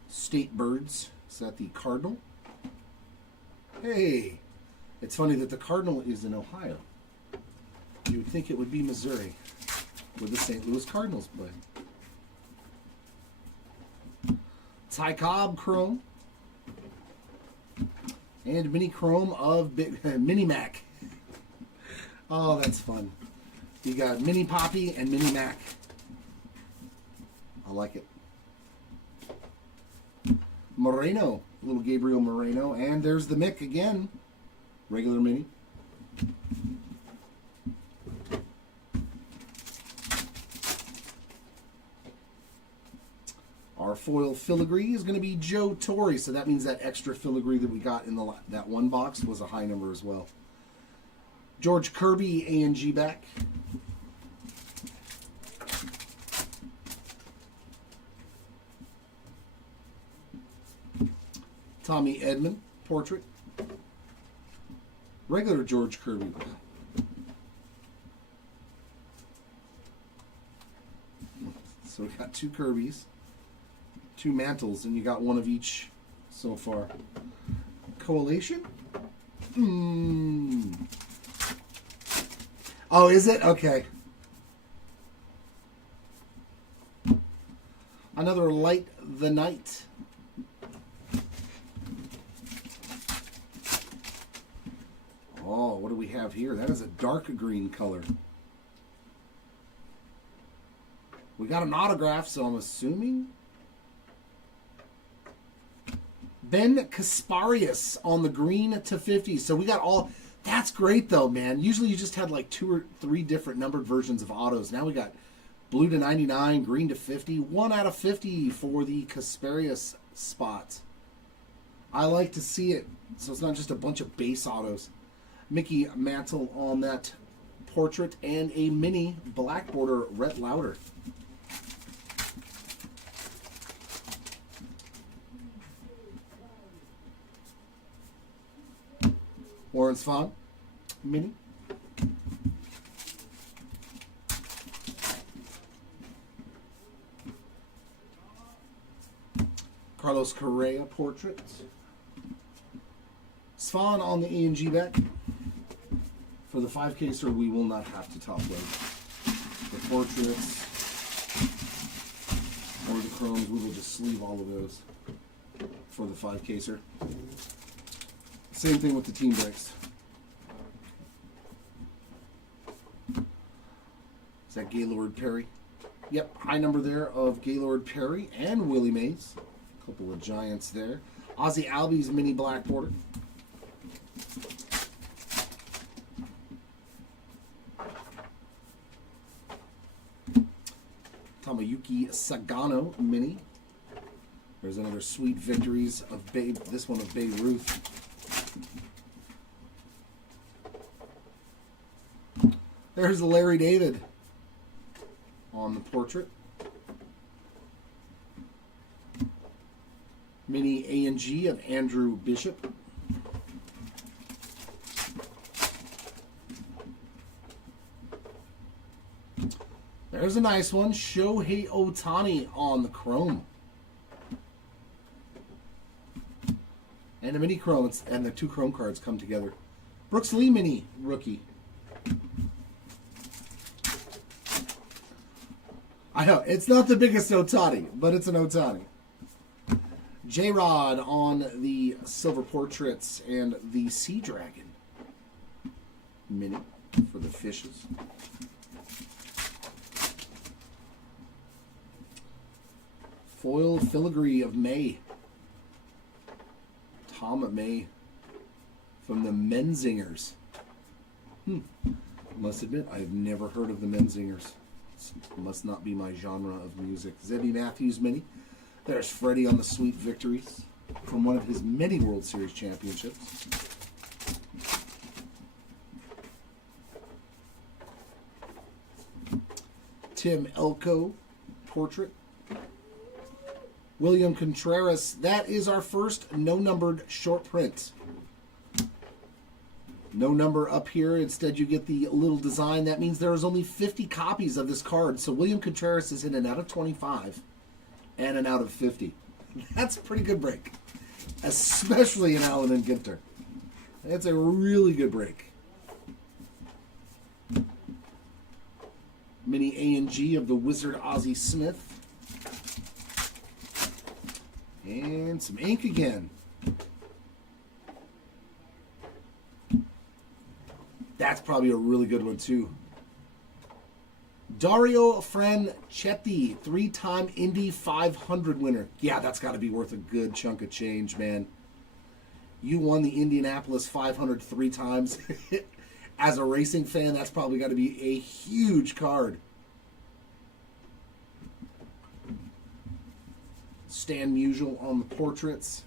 State Birds. Is that the Cardinal? Hey, it's funny that the Cardinal is in Ohio. You would think it would be Missouri, where the St. Louis Cardinals play. Ty Cobb Chrome. And mini Chrome of Mini Mac. Oh, that's fun. You got Mini Poppy and Mini Mac. I like it. Moreno, little Gabriel Moreno. And there's the Mick again. Regular mini. Our foil filigree is going to be Joe Torre, so that means that extra filigree that we got in that one box was a high number as well. George Kirby, A&G back. Tommy Edman, portrait. Regular George Kirby. So we got 2 Kirbys, 2 Mantles, and you got one of each so far. Coalition? Oh, is it? Okay. Another Light the Night. Oh, what do we have here? That is a dark green color. We got an autograph, so I'm assuming. Ben Kasparius on the green to 50. So we got all. That's great, though, man. Usually you just had like 2 or 3 different numbered versions of autos. Now we got blue to 99, green to 50. 1 out of 50 for the Kasparius spot. I like to see it. So it's not just a bunch of base autos. Mickey Mantle on that portrait, and a mini black border Rhett Lauder. Lawrence Font, mini. Carlos Correa, portrait. Svan on the A&G back. For the 5-caser, we will not have to top load the portraits or the chromes. We will just sleeve all of those for the 5-caser. Same thing with the team breaks. Is that Gaylord Perry? Yep, high number there of Gaylord Perry and Willie Mays. A couple of giants there. Ozzie Albies mini black border. Tomoyuki Sagano mini. There's another sweet victories of Babe. This one of Babe Ruth. There's Larry David on the portrait. Mini A&G of Andrew Bishop. There's a nice one. Shohei Ohtani on the chrome. And a mini chrome, and the 2 chrome cards come together. Brooks Lee mini rookie. I know, it's not the biggest Ohtani, but it's an Ohtani. J-Rod on the silver portraits and the Sea Dragon mini for the fishes. Foil filigree of May. Tom May from the Menzingers. I must admit, I have never heard of the Menzingers. It must not be my genre of music. Zebby Matthews mini. There's Freddie on the sweet victories from one of his many World Series championships. Tim Elko portrait. William Contreras. That is our first no-numbered short print. No number up here. Instead, you get the little design. That means there is only 50 copies of this card. So William Contreras is in an out of 25 and an out of 50. That's a pretty good break, especially in Allen and Ginter. That's a really good break. Mini A&G of the Wizard Ozzie Smith. And some ink again. That's probably a really good one, too. Dario Franchetti, 3-time Indy 500 winner. Yeah, that's got to be worth a good chunk of change, man. You won the Indianapolis 500 3 times. As a racing fan, that's probably got to be a huge card. Stan Musial on the portraits.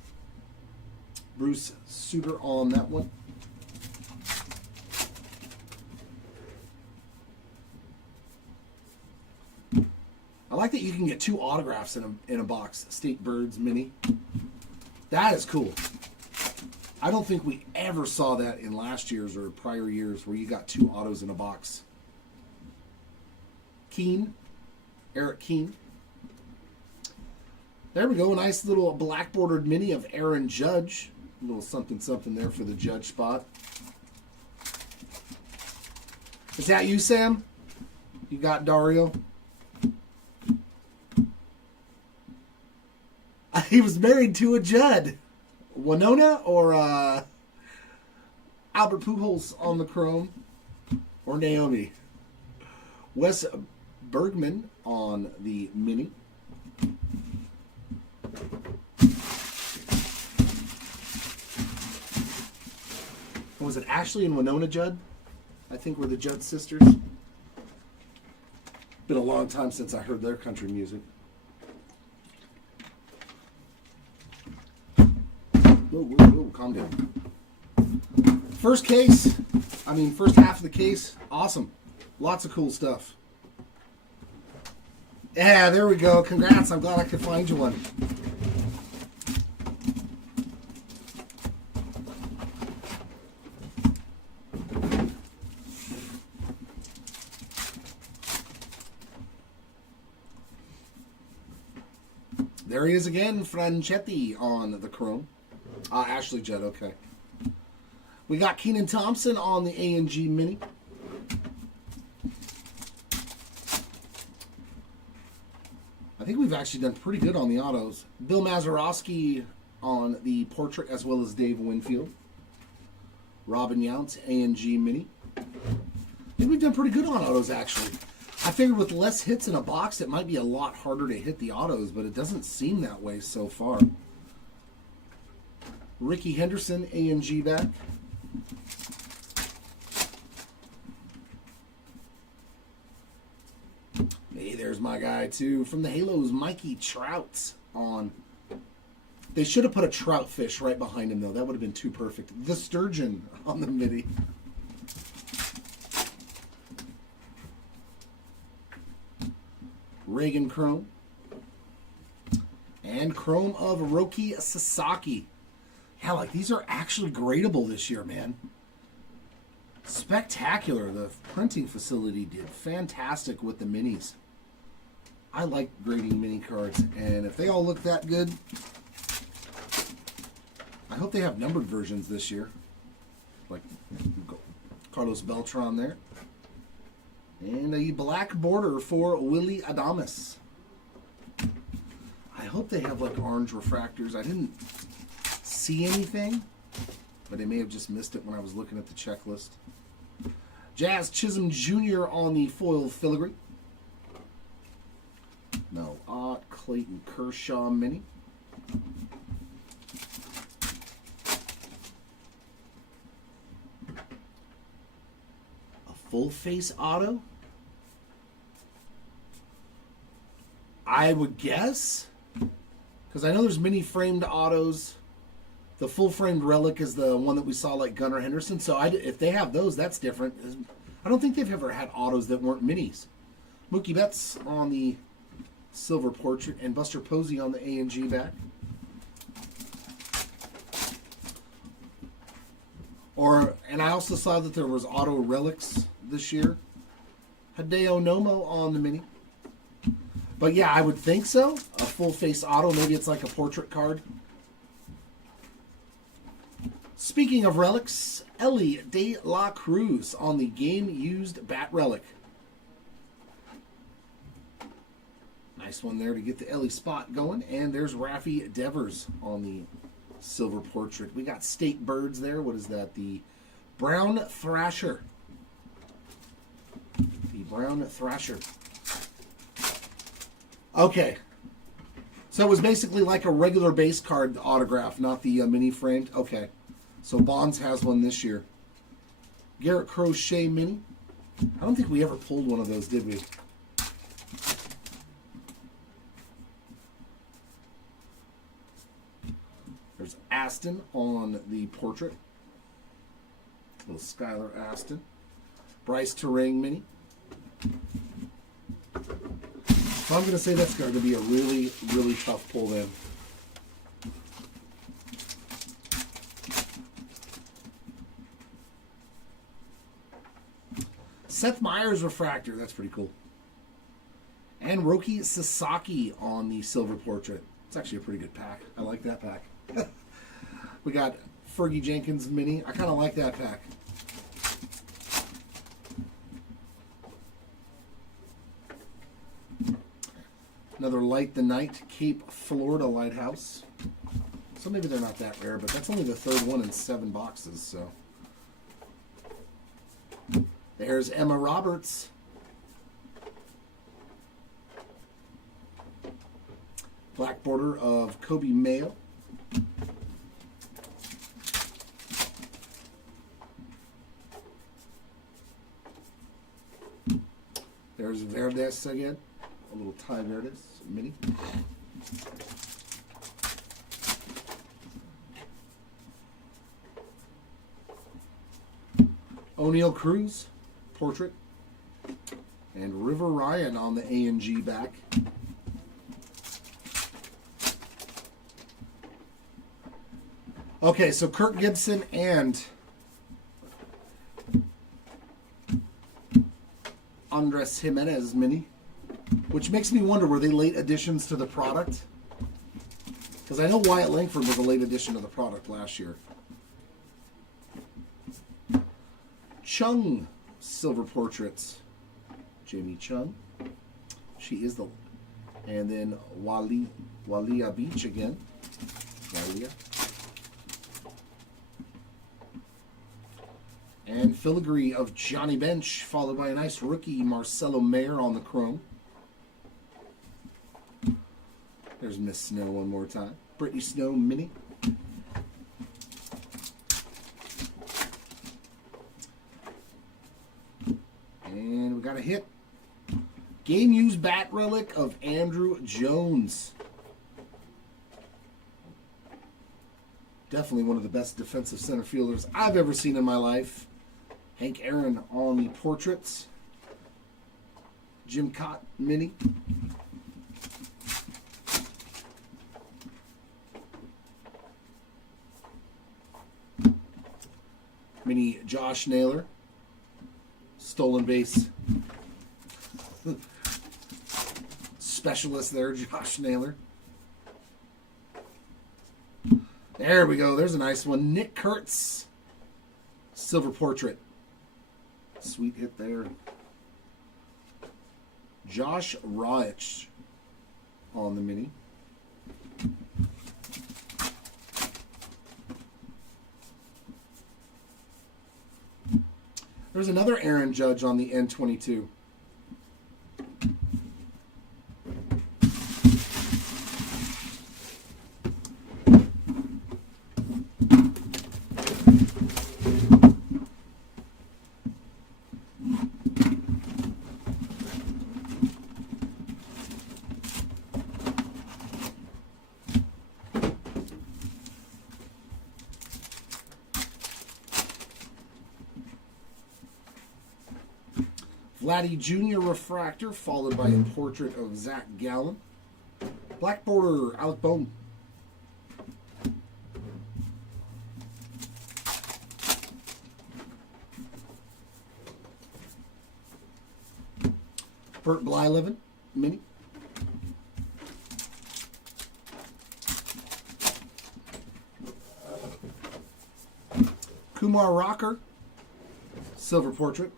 Bruce Sutter on that one. I like that you can get 2 autographs in a box. State Birds mini. That is cool. I don't think we ever saw that in last year's or prior years where you got 2 autos in a box. Keane. Eric Keane. There we go. A nice little black bordered mini of Aaron Judge. A little something something there for the Judge spot. Is that you, Sam? You got Dario? He was married to a Judd. Winona or Albert Pujols on the chrome? Or Naomi? Wes Bergman on the mini. Was it Ashley and Winona Judd? I think were the Judd sisters. Been a long time since I heard their country music. Whoa, whoa, whoa, calm down. First half of the case, awesome. Lots of cool stuff. Yeah, there we go. Congrats, I'm glad I could find you one. There he is again, Franchetti on the chrome. Ashley Judd, okay. We got Keenan Thompson on the A&G Mini. I think we've actually done pretty good on the autos. Bill Mazeroski on the portrait, as well as Dave Winfield. Robin Yount, A&G Mini. I think we've done pretty good on autos, actually. I figured with less hits in a box, it might be a lot harder to hit the autos, but it doesn't seem that way so far. Ricky Henderson, A&G back. Hey, there's my guy, too. From the Halos, Mikey Trout on. They should have put a trout fish right behind him, though. That would have been too perfect. The Sturgeon on the midi. Reagan Chrome. And Chrome of Roki Sasaki. Yeah, like these are actually gradable this year, man. Spectacular. The printing facility did fantastic with the minis. I like grading mini cards, and if they all look that good, I hope they have numbered versions this year. Like Carlos Beltran there. And a black border for Willie Adames. I hope they have like orange refractors. I didn't see anything, but I may have just missed it when I was looking at the checklist. Jazz Chisholm Jr. on the foil filigree. No, Clayton Kershaw Mini. A full face auto. I would guess, because I know there's mini framed autos. The full framed relic is the one that we saw like Gunnar Henderson. So if they have those, that's different. I don't think they've ever had autos that weren't minis. Mookie Betts on the silver portrait and Buster Posey on the A&G back. And I also saw that there was auto relics this year. Hideo Nomo on the mini. But yeah, I would think so. A full face auto. Maybe it's like a portrait card. Speaking of relics, Ellie De La Cruz on the game-used bat relic. Nice one there to get the Ellie spot going. And there's Raffy Devers on the silver portrait. We got state birds there. What is that? The Brown Thrasher. The Brown Thrasher. Okay. So it was basically like a regular base card autograph, not the mini framed. Okay. So Bonds has one this year. Garrett Crochet Mini. I don't think we ever pulled one of those, did we? There's Aston on the portrait. Little Skylar Aston. Bryce Terang Mini. So I'm going to say that's going to be a really, really tough pull then. Seth Meyers Refractor. That's pretty cool. And Roki Sasaki on the silver portrait. It's actually a pretty good pack. I like that pack. We got Fergie Jenkins Mini. I kind of like that pack. Another Light the Night Cape Florida Lighthouse. So maybe they're not that rare, but that's only the third one in 7 boxes, so. There's Emma Roberts. Black border of Kobe Mayo. There's Verdes again. A little Ty Verdes mini. O'Neill Cruz portrait. And River Ryan on the A&G back. Okay, so Kirk Gibson and Andres Jimenez mini, which makes me wonder, were they late additions to the product? Because I know Wyatt Langford was a late addition to the product last year. Chung silver portraits. Jamie Chung. She is the... And then Walia Beach again. Walia. And filigree of Johnny Bench, followed by a nice rookie Marcelo Mayer on the chrome. There's Miss Snow one more time. Brittany Snow mini. And we got a hit. Game used bat relic of Andrew Jones. Definitely one of the best defensive center fielders I've ever seen in my life. Hank Aaron on the portraits. Jim Cott mini. Mini Josh Naylor. Stolen base specialist there, Josh Naylor. There we go. There's a nice one. Nick Kurtz. Silver portrait. Sweet hit there. Josh Roich on the mini. There's another Aaron Judge on the N22. Vladdy Jr. refractor, followed by a portrait of Zach Gallen. Black border, Alec Bohm. Burt Blyleven, mini. Kumar Rocker, silver portrait.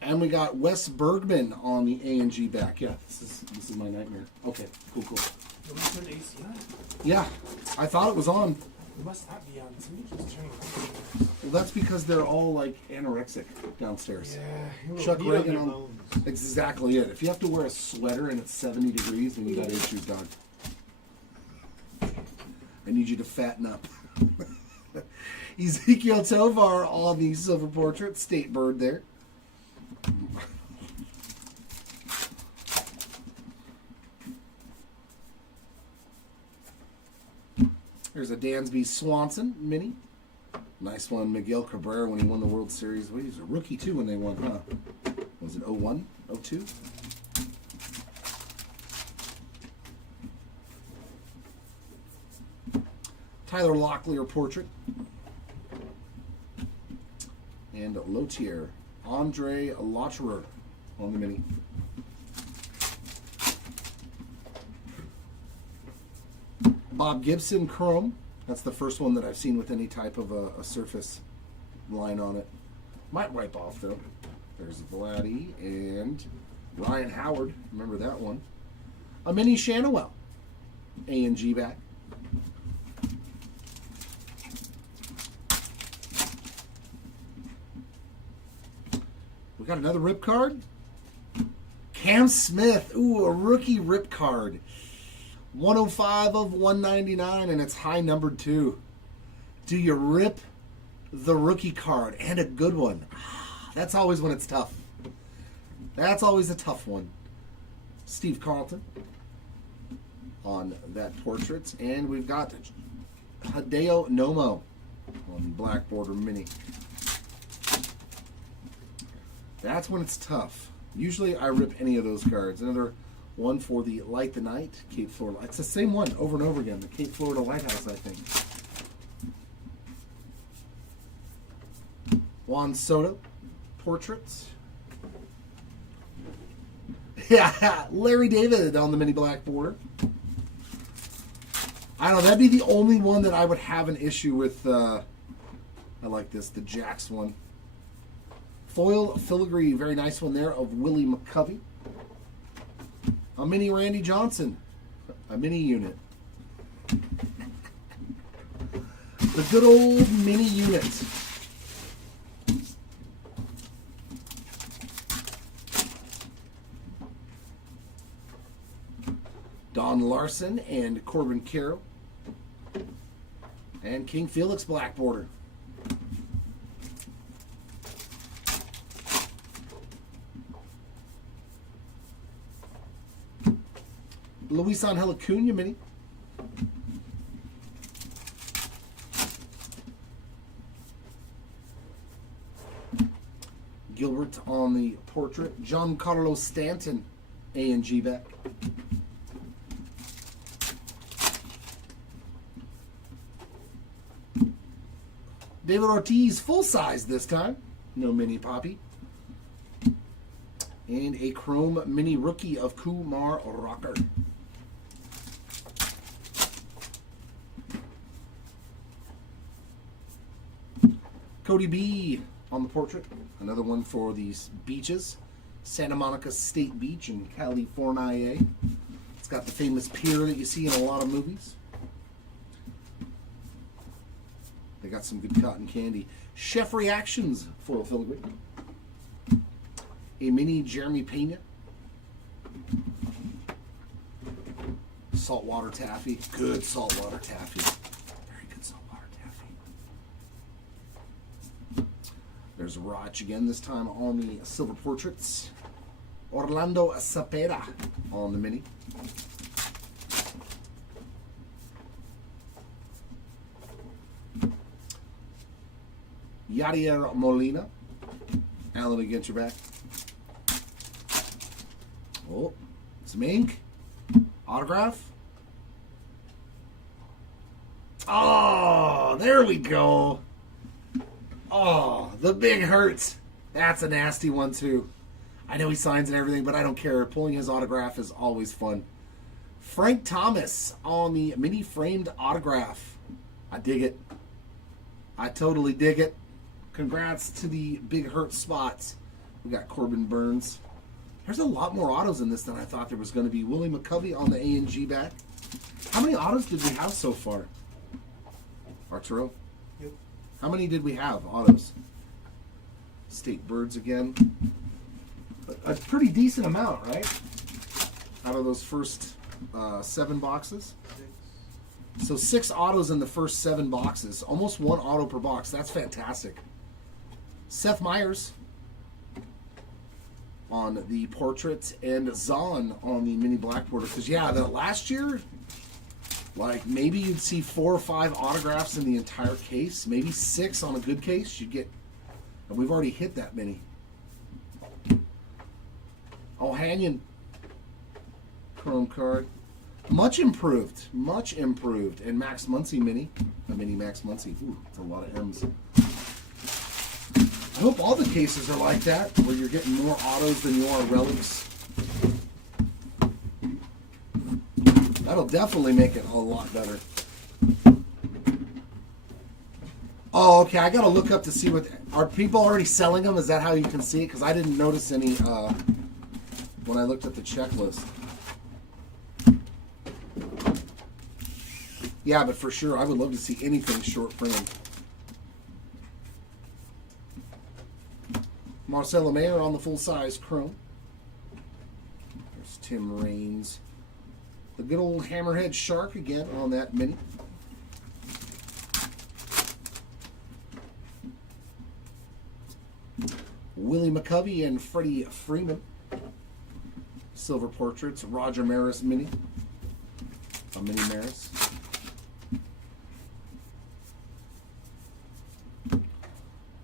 And we got Wes Bergman on the A&G back. Yeah, this is my nightmare. Okay, cool. You must turn ACI. Yeah, I thought it was on. It must not be on. Somebody keeps turning. Well, that's because they're all like anorexic downstairs. Yeah, Chuck Reagan on. bones. Exactly it. If you have to wear a sweater and it's 70 degrees, then you got issues, dog. I need you to fatten up. Ezekiel Tovar on the silver portrait, State Bird there. There's a Dansby Swanson mini. Nice one, Miguel Cabrera when he won the World Series. Well, he was a rookie too when they won, huh? Was it 01, 02? Tyler Locklear portrait. And Lotier. Andre Lotterer on the mini. Bob Gibson chrome. That's the first one that I've seen with any type of a surface line on it. Might wipe off though. There's Vladdy and Ryan Howard. Remember that one. A mini Shanawell. A&G back. We got another rip card. Cam Smith. Ooh, a rookie rip card. 105 of 199, and it's high numbered too. Do you rip the rookie card? And a good one. That's always when it's tough. That's always a tough one. Steve Carlton on that portrait. And we've got Hideo Nomo on the black border mini. That's when it's tough. Usually I rip any of those cards. Another one for the Light the Night, Cape Florida. It's the same one over and over again. The Cape Florida Lighthouse, I think. Juan Soto portraits. Yeah, Larry David on the mini black border. I don't know. That'd be the only one that I would have an issue with. I like this, the Jax one. Foil filigree, very nice one there of Willie McCovey. A mini Randy Johnson, a mini unit. The good old mini unit. Don Larson and Corbin Carroll. And King Felix black border. Luis Angel Acuna mini. Gilbert on the portrait. Giancarlo Stanton, A&G back. David Ortiz, full size this time. No mini Poppy. And a chrome mini rookie of Kumar Rocker. Cody B on the portrait. Another one for these beaches. Santa Monica State Beach in California. It's got the famous pier that you see in a lot of movies. They got some good cotton candy. Chef Reactions foil filigree. A mini Jeremy Pena. Saltwater taffy. Good saltwater taffy. Very good saltwater taffy. There's Roch again, this time on the silver portraits. Orlando Cepeda on the mini. Yadier Molina. Alan against your back. Oh, some ink. Autograph. Oh, there we go. Oh, the big hurt. That's a nasty one too. I know he signs and everything, but I don't care. Pulling his autograph is always fun. Frank Thomas on the mini framed autograph. I dig it. I totally dig it. Congrats to the big hurt spots. We got Corbin Burns. There's a lot more autos in this than I thought there was going to be. Willie McCovey on the A&G back. How many autos did we have so far? Arturo? Yep. How many did we have, autos? State Birds again. A pretty decent amount, right? Out of those first 7 boxes. So 6 autos in the first 7 boxes. Almost 1 auto per box. That's fantastic. Seth Meyers on the portrait and Zahn on the mini black border. Because, yeah, the last year, like, maybe you'd see 4 or 5 autographs in the entire case. Maybe 6 on a good case. You'd get, and we've already hit that many. Oh, Hanyon. Chrome card. Much improved. Much improved. And Max Muncy mini. A mini Max Muncy. Ooh, that's a lot of M's. I hope all the cases are like that, where you're getting more autos than you are relics. That'll definitely make it a lot better. Oh, okay. I gotta look up to see what... Are people already selling them? Is that how you can see it? Because I didn't notice any when I looked at the checklist. Yeah, but for sure, I would love to see anything short printed. Marcelo Mayer on the full-size chrome. There's Tim Raines. The good old Hammerhead Shark again on that mini. Willie McCovey and Freddie Freeman. Silver portraits. Roger Maris mini. A mini Maris.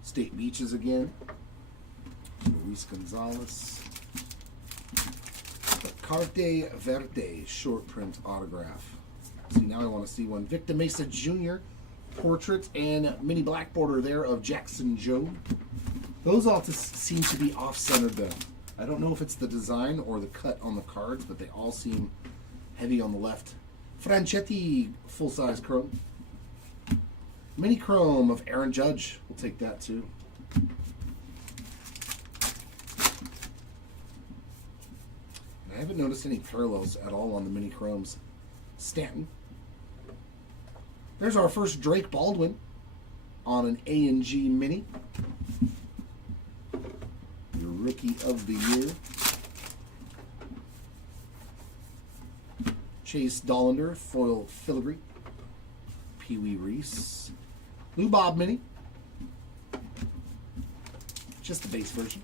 State Beaches again. Luis Gonzalez. The Carte Verde short print autograph. See, now I want to see one. Victor Mesa Jr. portrait and mini black border there of Jackson Joe. Those all seem to be off-centered though. I don't know if it's the design or the cut on the cards, but they all seem heavy on the left. Franchetti full-size chrome. Mini chrome of Aaron Judge. We'll take that too. I haven't noticed any parallels at all on the mini chromes. Stanton. There's our first Drake Baldwin on an A&G mini. Your rookie of the year. Chase Dollander, foil filigree. Pee Wee Reese. Lou Bob mini. Just the base version.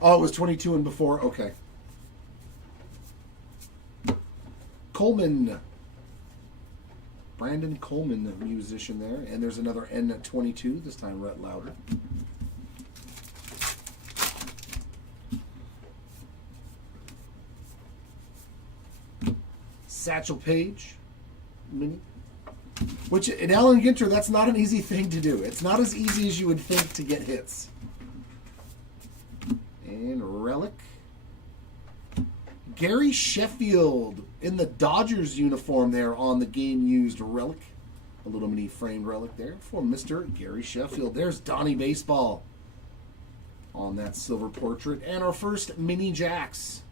Oh, it was 22 and before? Okay. Coleman. Brandon Coleman, musician there. And there's another N22, this time Rhett Lauder. Satchel Paige, mini. Which, in Allen Ginter, that's not an easy thing to do. It's not as easy as you would think to get hits. And relic. Gary Sheffield in the Dodgers uniform there on the game-used relic. A little mini framed relic there for Mr. Gary Sheffield. There's Donnie Baseball on that silver portrait. And our first mini Jax.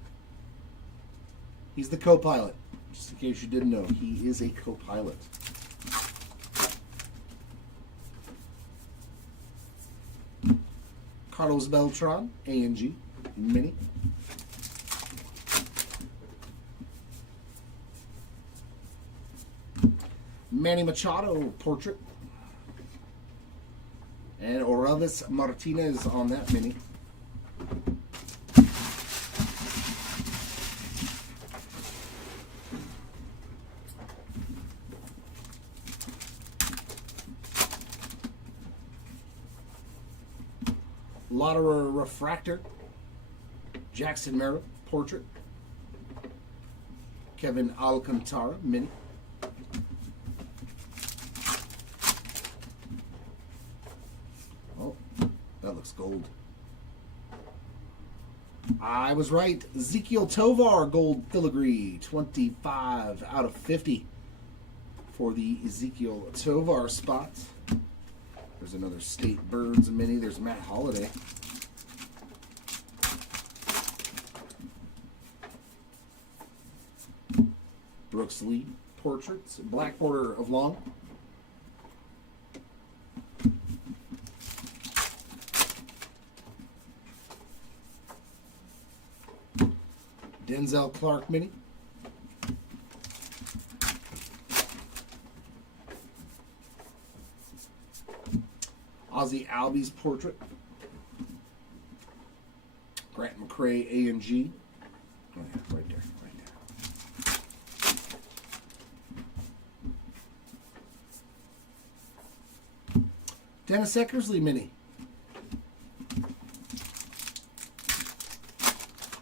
He's the co-pilot. Just in case you didn't know, he is a co-pilot. Carlos Beltran, A&G, mini. Manny Machado, portrait. And Oravis Martinez on that mini. Lotterer Refractor. Jackson Merritt, portrait. Kevin Alcantara, mini. Oh, that looks gold. I was right. Ezekiel Tovar, gold filigree, 25 out of 50 for the Ezekiel Tovar spot. There's another State Birds mini. There's Matt Holliday. Brooks Lee, portraits. Black border of long. Denzel Clark mini. Ozzie Albies portrait. Grant McCray A&G. Oh yeah, right there, right there. Dennis Eckersley mini.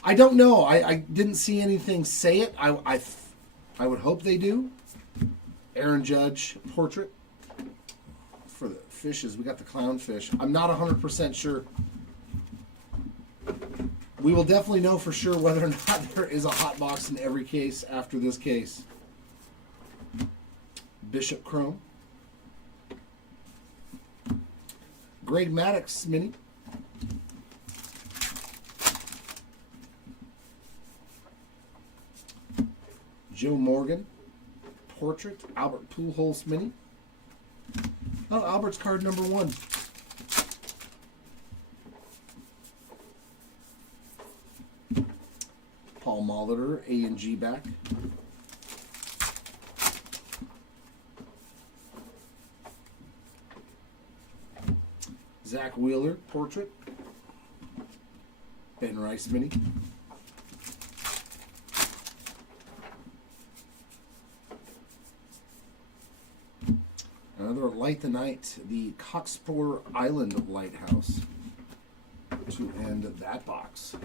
I don't know. I didn't see anything say it. I would hope they do. Aaron Judge portrait. For the fishes, we got the clownfish. I'm not 100% sure. We will definitely know for sure whether or not there is a hot box in every case after this case. Bishop Chrome. Greg Maddux mini. Joe Morgan portrait. Albert Pujols mini. Oh, Albert's card number 1. Paul Molitor, A&G back. Zach Wheeler, portrait. Ben Rice mini. Another Light the Night, the Cockspur Island Lighthouse to end that box.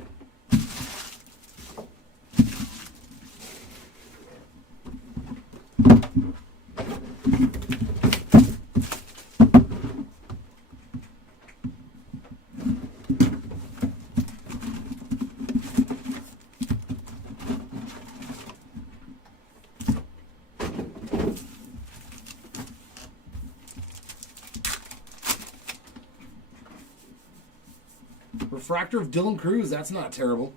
Refractor of Dylan Cruz. That's not terrible.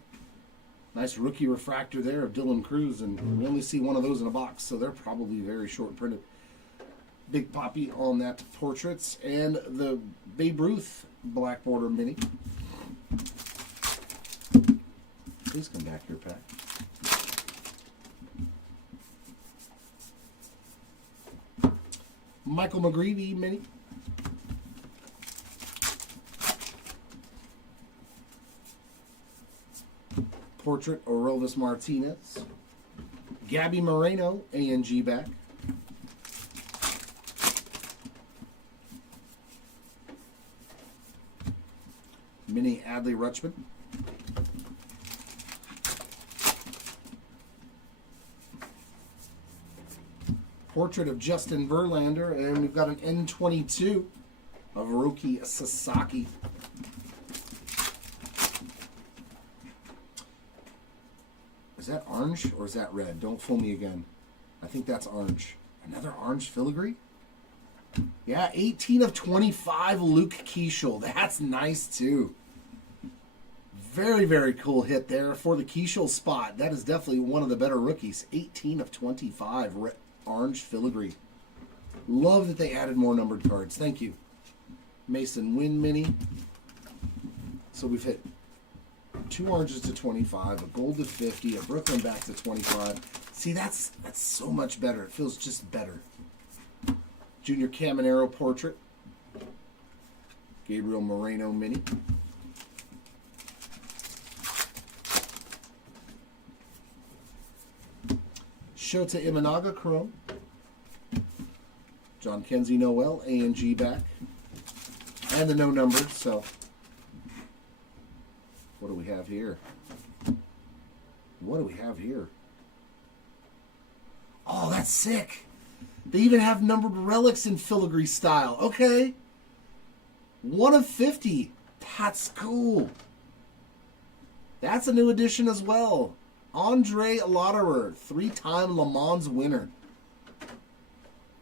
Nice rookie refractor there of Dylan Cruz, and we only see one of those in a box, so they're probably very short printed. Big Poppy on that portraits, and the Babe Ruth black border mini. Please come back here, Pat. Michael McGreevy mini. Portrait Orelvis Martinez. Gabby Moreno, ANG back. Mini Adley Rutschman. Portrait of Justin Verlander, and we've got an N22 of Roki Sasaki. Is that orange or is that red? Don't fool me again. I think that's orange. Another orange filigree? Yeah, 18 of 25 Luke Keeschel. That's nice too. Very, very cool hit there for the Keeschel spot. That is definitely one of the better rookies. 18 of 25 orange filigree. Love that they added more numbered cards. Thank you. Mason Wynn mini. So we've hit 2 oranges to 25, a gold to 50, a Brooklyn back to 25. See, that's so much better. It feels just better. Junior Caminero portrait. Gabriel Moreno mini. Shota Imanaga chrome. John Kenzie Noel, ANG back. And the no number, so what do we have here? What do we have here? Oh, that's sick. They even have numbered relics in filigree style. Okay. 1 of 50. That's cool. That's a new addition as well. Andre Lauderer, 3-time Le Mans winner.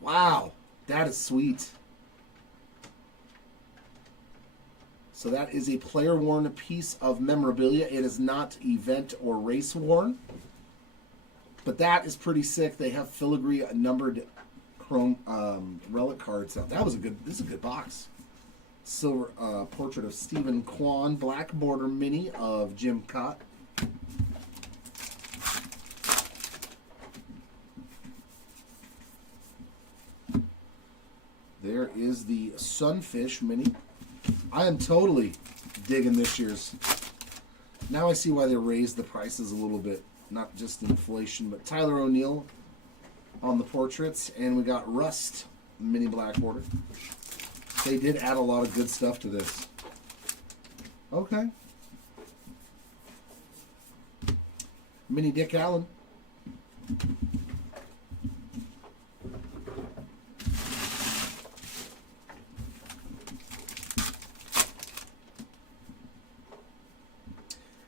Wow. That is sweet. So that is a player-worn piece of memorabilia. It is not event or race-worn. But that is pretty sick. They have filigree numbered chrome relic cards. That was this is a good box. Silver portrait of Stephen Kwan, black border mini of Jim Cott. There is the Sunfish mini. I am totally digging this year's. Now I see why they raised the prices a little bit. Not just inflation, but Tyler O'Neill on the portraits. And we got Rust mini black border. They did add a lot of good stuff to this. Okay. Mini Dick Allen.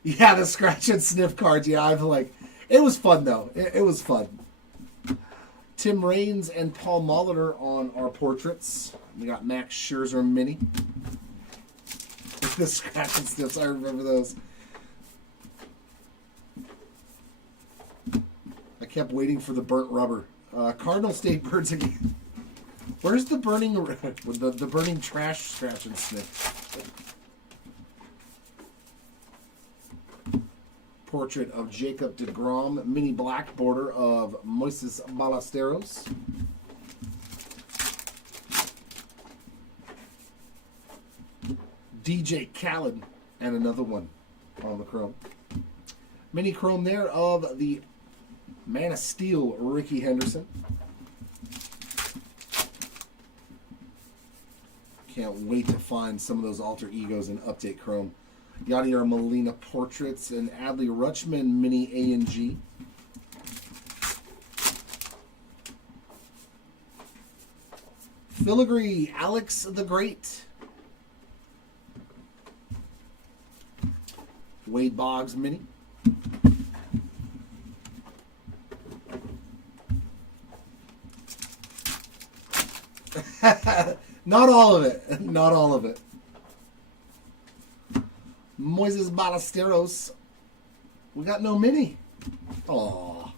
Yeah, the scratch and sniff cards. Yeah, I feel like it was fun though. It was fun. Tim Raines and Paul Molitor on our portraits. We got Max Scherzer mini. The scratch and sniffs, I remember those. I kept waiting for the burnt rubber. Cardinal State Birds again. Where's the burning the burning trash scratch and sniff? Portrait of Jacob deGrom, mini black border of Moises Ballesteros. DJ Khaled, and another one on the chrome. Mini chrome there of the Man of Steel, Ricky Henderson. Can't wait to find some of those alter egos in update chrome. Yadier Molina portraits and Adley Rutschman mini A&G. Filigree Alex the Great. Wade Boggs mini. Not all of it. Not all of it. Moises Ballesteros. We got no mini. Aww.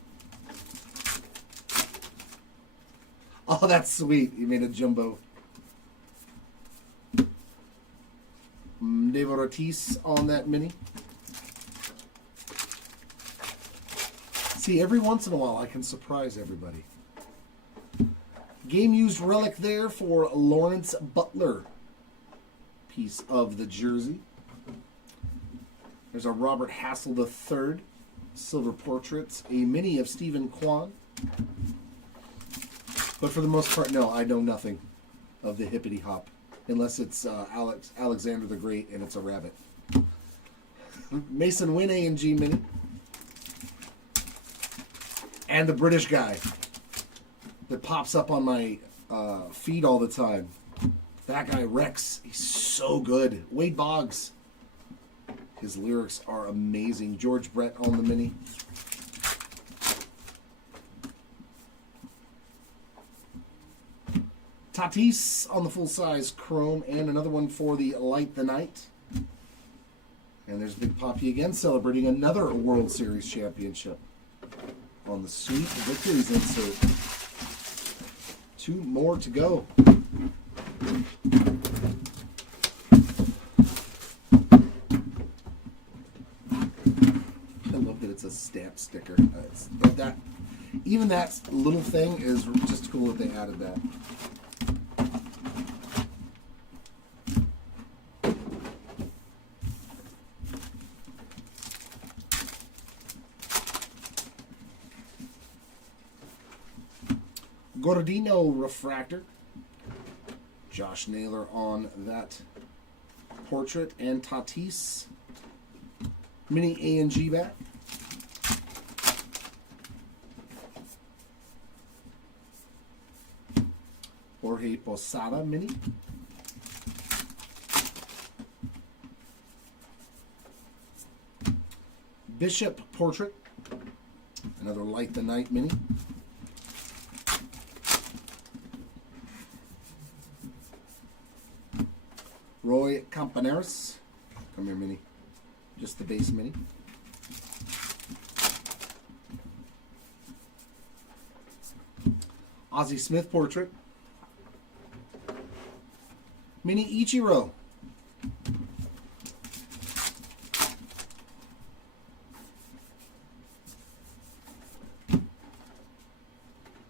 Oh, that's sweet. You made a jumbo. David Ortiz on that mini. See, every once in a while I can surprise everybody. Game used relic there for Lawrence Butler. Piece of the jersey. There's a Robert Hassel III. Silver portraits. A mini of Stephen Kwan. But for the most part, no, I know nothing of the hippity hop. Unless it's Alexander the Great and it's a rabbit. Mason Wynn A&G mini. And the British guy that pops up on my feed all the time. That guy, Rex, he's so good. Wade Boggs. His lyrics are amazing. George Brett on the mini. Tatis on the full-size chrome, and another one for the Light the Night. And there's Big Poppy again, celebrating another World Series championship on the Sweet Victories insert. 2 more to go. I love that it's a stamp sticker. Even that little thing is just cool that they added that. Gordino refractor. Josh Naylor on that portrait. And Tatis. Mini A&G back. Jorge Posada mini. Bishop portrait. Another Light the Night mini. Roy Campaneris. Come here, mini. Just the base mini. Ozzie Smith portrait. Mini Ichiro.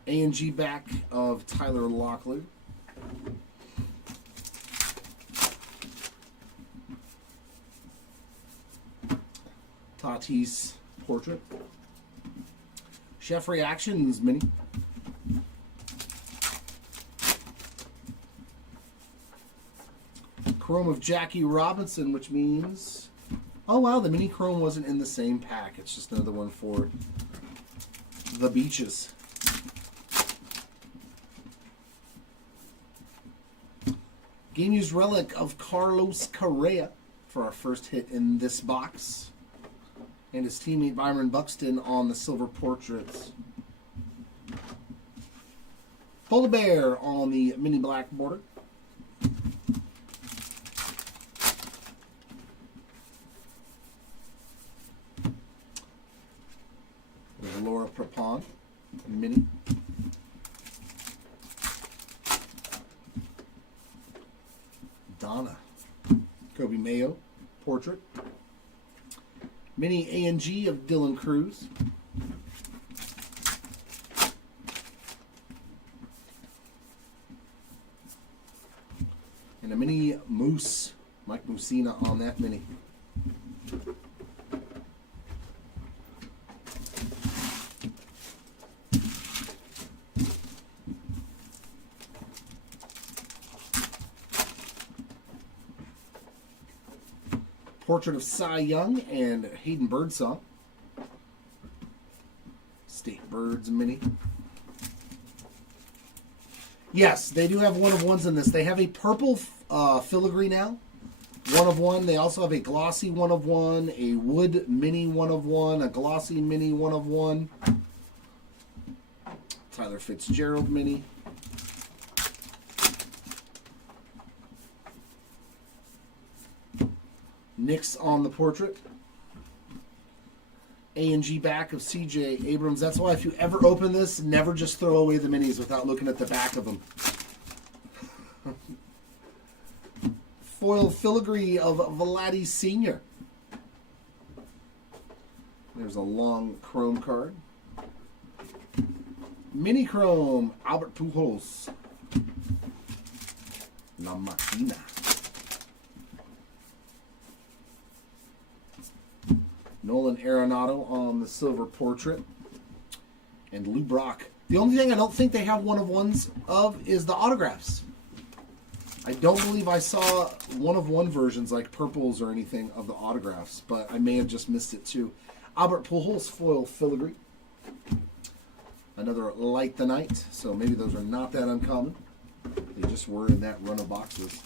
A&G back of Tyler Locklear. Tatis portrait. Chef Reactions mini. Chrome of Jackie Robinson, which means... Oh, wow, the mini chrome wasn't in the same pack. It's just another one for the beaches. Game used relic of Carlos Correa for our first hit in this box. And his teammate Byron Buxton on the silver portraits. Polar Bear on the mini black border. There's Laura Prepon, mini. Donna. Kobe Mayo, portrait. Mini A&G of Dylan Cruz. And a mini Moose, Mike Mussina on that mini. Portrait of Cy Young and Hayden Birdsong. State Birds mini. Yes, they do have one of ones in this. They have a purple filigree now. One of one. They also have a glossy one of one, a wood mini one of one, a glossy mini one of one. Tyler Fitzgerald mini. Nix on the portrait. A&G back of CJ Abrams. That's why if you ever open this, never just throw away the minis without looking at the back of them. Foil filigree of Vladdy Sr. There's a long chrome card. Mini chrome, Albert Pujols. La Machina. Nolan Arenado on the silver portrait. And Lou Brock. The only thing I don't think they have one-of-ones of is the autographs. I don't believe I saw one-of-one versions like purples or anything of the autographs, but I may have just missed it too. Albert Pujols foil filigree. Another Light the Night, so maybe those are not that uncommon. They just were in that run of boxes.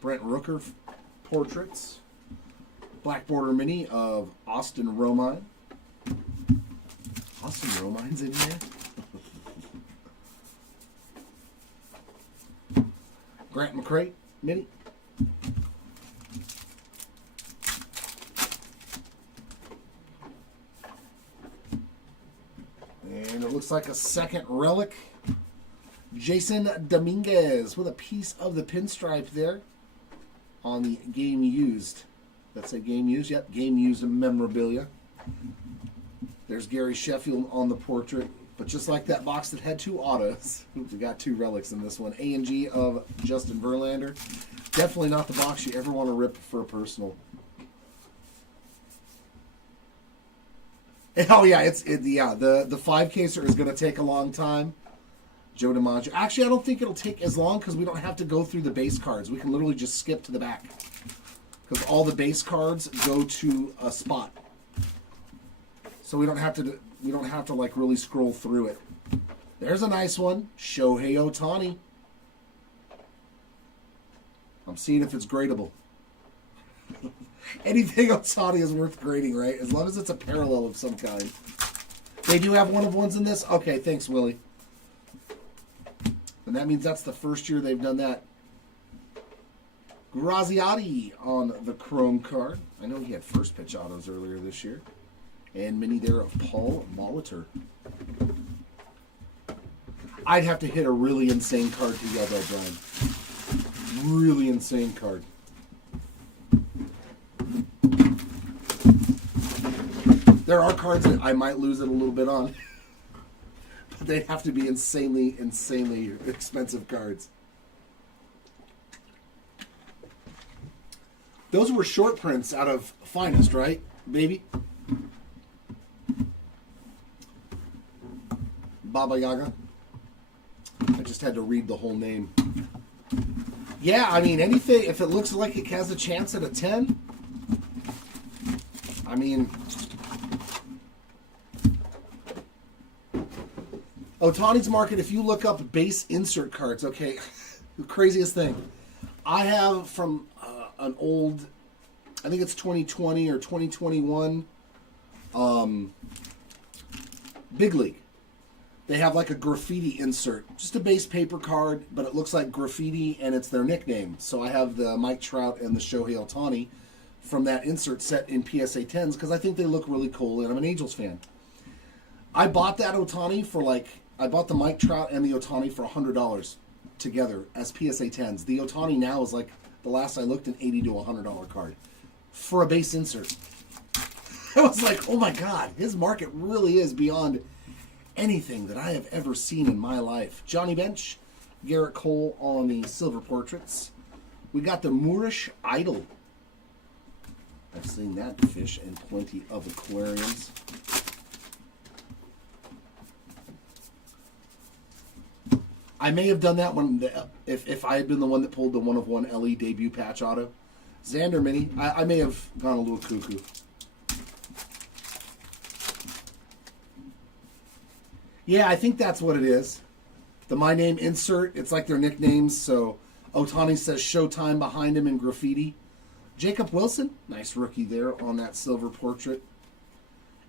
Brent Rooker portraits. Black border mini of Austin Romine. Austin Romine's in here. Grant McCray mini. And it looks like a second relic. Jason Dominguez with a piece of the pinstripe there on the game used. That's a game used? Yep, game used memorabilia. There's Gary Sheffield on the portrait. But just like that box that had two autos, we got two relics in this one. A&G of Justin Verlander. Definitely not the box you ever want to rip for a personal. Oh yeah, the 5-caser is going to take a long time. Joe DiMaggio. Actually, I don't think it'll take as long because we don't have to go through the base cards. We can literally just skip to the back because all the base cards go to a spot, so we don't have to like really scroll through it. There's a nice one, Shohei Ohtani. I'm seeing if it's gradable. Anything Ohtani is worth grading, right? As long as it's a parallel of some kind. They do have one-of-ones in this? Okay, thanks, Willie. And that means that's the first year they've done that. Graziati on the chrome card. I know he had first pitch autos earlier this year. And mini there of Paul Molitor. I'd have to hit a really insane card to yell that, Brian. Really insane card. There are cards that I might lose it a little bit on. But they'd have to be insanely, insanely expensive cards. Those were short prints out of Finest, right, baby? Baba Yaga. I just had to read the whole name. Yeah, I mean, anything, if it looks like it has a chance at a 10, I mean, Ohtani's market, if you look up base insert cards, okay, the craziest thing. I have from an old, I think it's 2020 or 2021, Big League. They have like a graffiti insert. Just a base paper card, but it looks like graffiti and it's their nickname. So I have the Mike Trout and the Shohei Ohtani from that insert set in PSA 10s because I think they look really cool and I'm an Angels fan. I bought that Ohtani for I bought the Mike Trout and the Ohtani for $100 together as PSA 10s. The Ohtani now is like, the last I looked, an $80 to $100 card for a base insert. I was like, oh my God, his market really is beyond anything that I have ever seen in my life. Johnny Bench, Garrett Cole on the silver portraits. We got the Moorish Idol. I've seen that fish in plenty of aquariums. I may have done that one if I had been the one that pulled the one-of-one LE debut patch auto. Xander Mini, I may have gone a little cuckoo. Yeah, I think that's what it is. The My Name insert, it's like their nicknames. So Ohtani says Showtime behind him in graffiti. Jacob Wilson, nice rookie there on that silver portrait.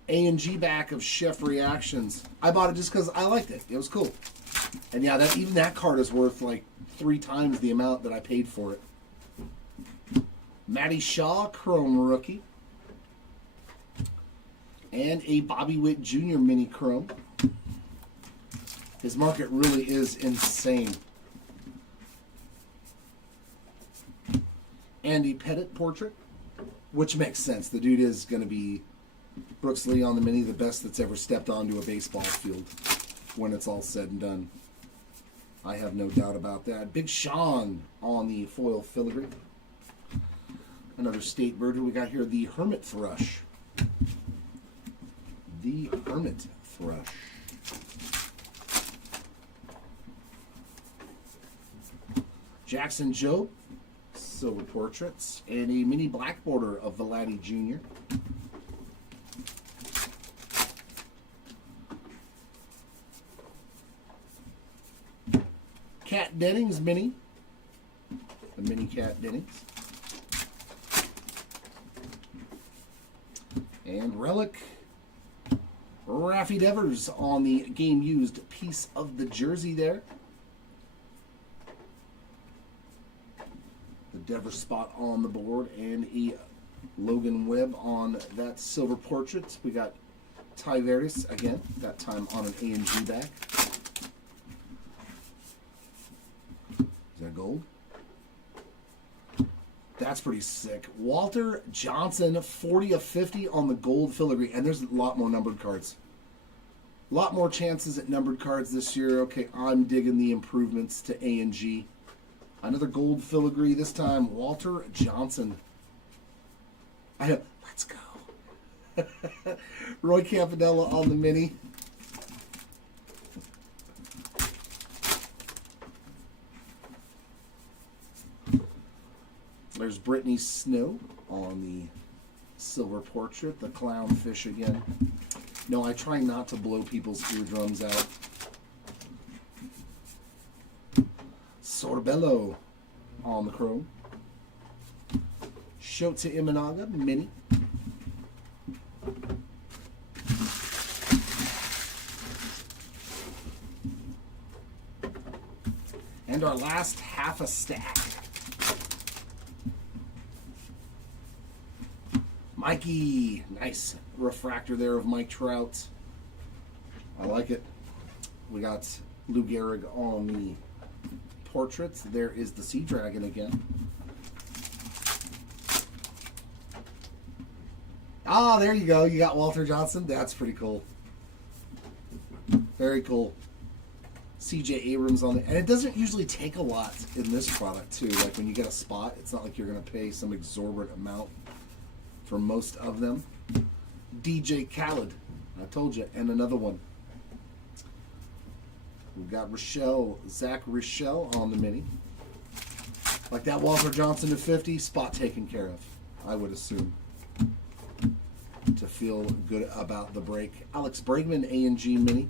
A&G back of Chef Reactions. I bought it just because I liked it. It was cool. And yeah, even that card is worth like 3 times the amount that I paid for it. Matty Shaw, Chrome Rookie. And a Bobby Witt Jr. Mini Chrome. His market really is insane. Andy Pettit portrait, which makes sense. The dude is going to be, Brooks Lee on the Mini, the best that's ever stepped onto a baseball field when it's all said and done. I have no doubt about that. Big Sean on the foil filigree. Another state bird. Who we got here? The Hermit Thrush. The Hermit Thrush. Jackson Joe, silver portraits, and a mini black border of Vladdy Jr. Cat Dennings mini. The mini Cat Dennings. And relic Raffy Devers on the game used piece of the jersey there. The Devers spot on the board and a Logan Webb on that silver portrait. We got Ty Verdes again, that time on an A&G back. Is that gold? That's pretty sick. Walter Johnson, 40 of 50 on the gold filigree. And there's a lot more numbered cards. A lot more chances at numbered cards this year. Okay, I'm digging the improvements to A&G. Another gold filigree, this time Walter Johnson. Let's go. Roy Campanella on the mini. There's Brittany Snow on the silver portrait, the clownfish again. No, I try not to blow people's eardrums out. Sorbello on the chrome. Shota Imanaga, mini. And our last half a stack. Mikey, nice refractor there of Mike Trout. I like it. We got Lou Gehrig on the portraits. There is the Sea Dragon again. Ah, there you go. You got Walter Johnson. That's pretty cool. Very cool. CJ Abrams on it. And it doesn't usually take a lot in this product, too. Like when you get a spot, it's not like you're going to pay some exorbitant amount for most of them. DJ Khaled. I told you. And another one. We've got Zach Rochelle on the mini. Like that Walter Johnson to 50, spot taken care of, I would assume. To feel good about the break. Alex Bregman, A&G mini.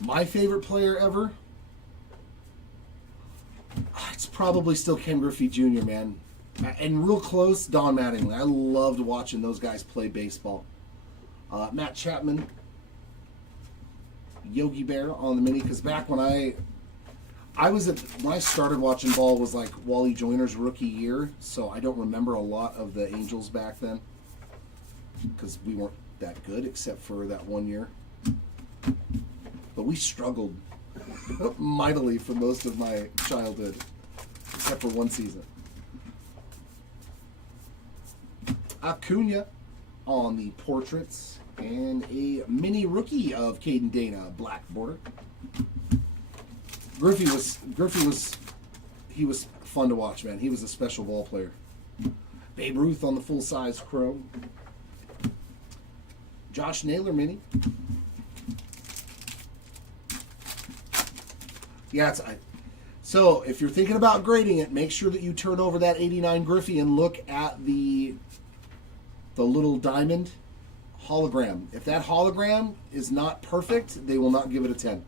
My favorite player ever? It's probably still Ken Griffey Jr., man. And real close, Don Mattingly. I loved watching those guys play baseball. Matt Chapman, Yogi Bear on the mini, because back when when I started watching ball was like Wally Joyner's rookie year, so I don't remember a lot of the Angels back then because we weren't that good except for that one year. But we struggled mightily for most of my childhood, except for one season. Acuna on the portraits. And a mini rookie of Caden Dana, black border. Griffey was fun to watch, man. He was a special ball player. Babe Ruth on the full-size chrome. Josh Naylor mini. Yeah, so if you're thinking about grading it, make sure that you turn over that 89 Griffey and look at the little diamond hologram. If that hologram is not perfect, they will not give it a 10.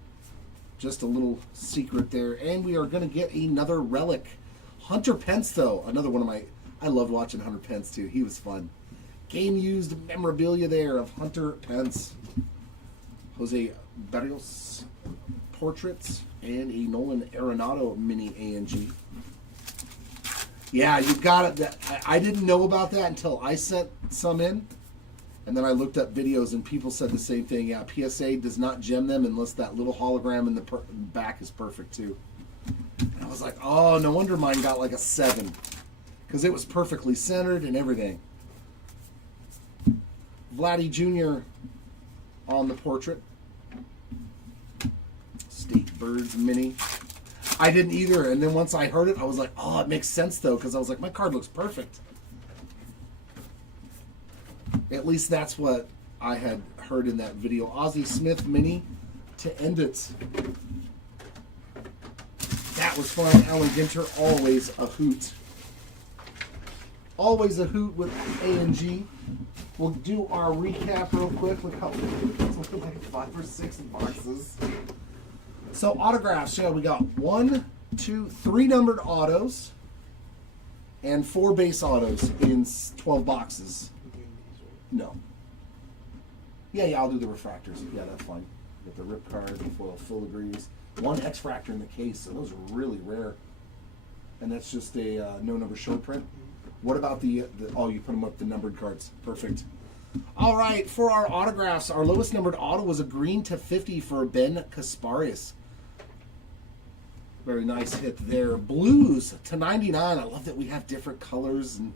Just a little secret there. And we are going to get another relic. Hunter Pence, though. Another one of I loved watching Hunter Pence, too. He was fun. Game used memorabilia there of Hunter Pence. Jose Barrios portraits, and a Nolan Arenado mini ANG. Yeah, you got it. I didn't know about that until I sent some in. And then I looked up videos and people said the same thing. Yeah, PSA does not gem them unless that little hologram in the back is perfect too. And I was like, oh, no wonder mine got like a 7. Because it was perfectly centered and everything. Vladdy Jr. on the portrait. State Birds mini. I didn't either. And then once I heard it, I was like, oh, it makes sense though. Because I was like, my card looks perfect. At least that's what I had heard in that video. Ozzie Smith mini to end it. That was fun. Alan Ginter, always a hoot. Always a hoot with A&G. We'll do our recap real quick. Look how it's looking like 5 or 6 boxes. So autographs, yeah, we got 1, 2, 3 numbered autos and 4 base autos in 12 boxes. No. Yeah, I'll do the refractors. Yeah, that's fine. Get the rip card, the foil filigrees. 1 X-Fractor in the case, so those are really rare. And that's just a no number short print. What about the oh, you put them up the numbered cards. Perfect. All right, for our autographs, our lowest numbered auto was a green to 50 for Ben Kasparius. Very nice hit there. Blues to 99. I love that we have different colors. And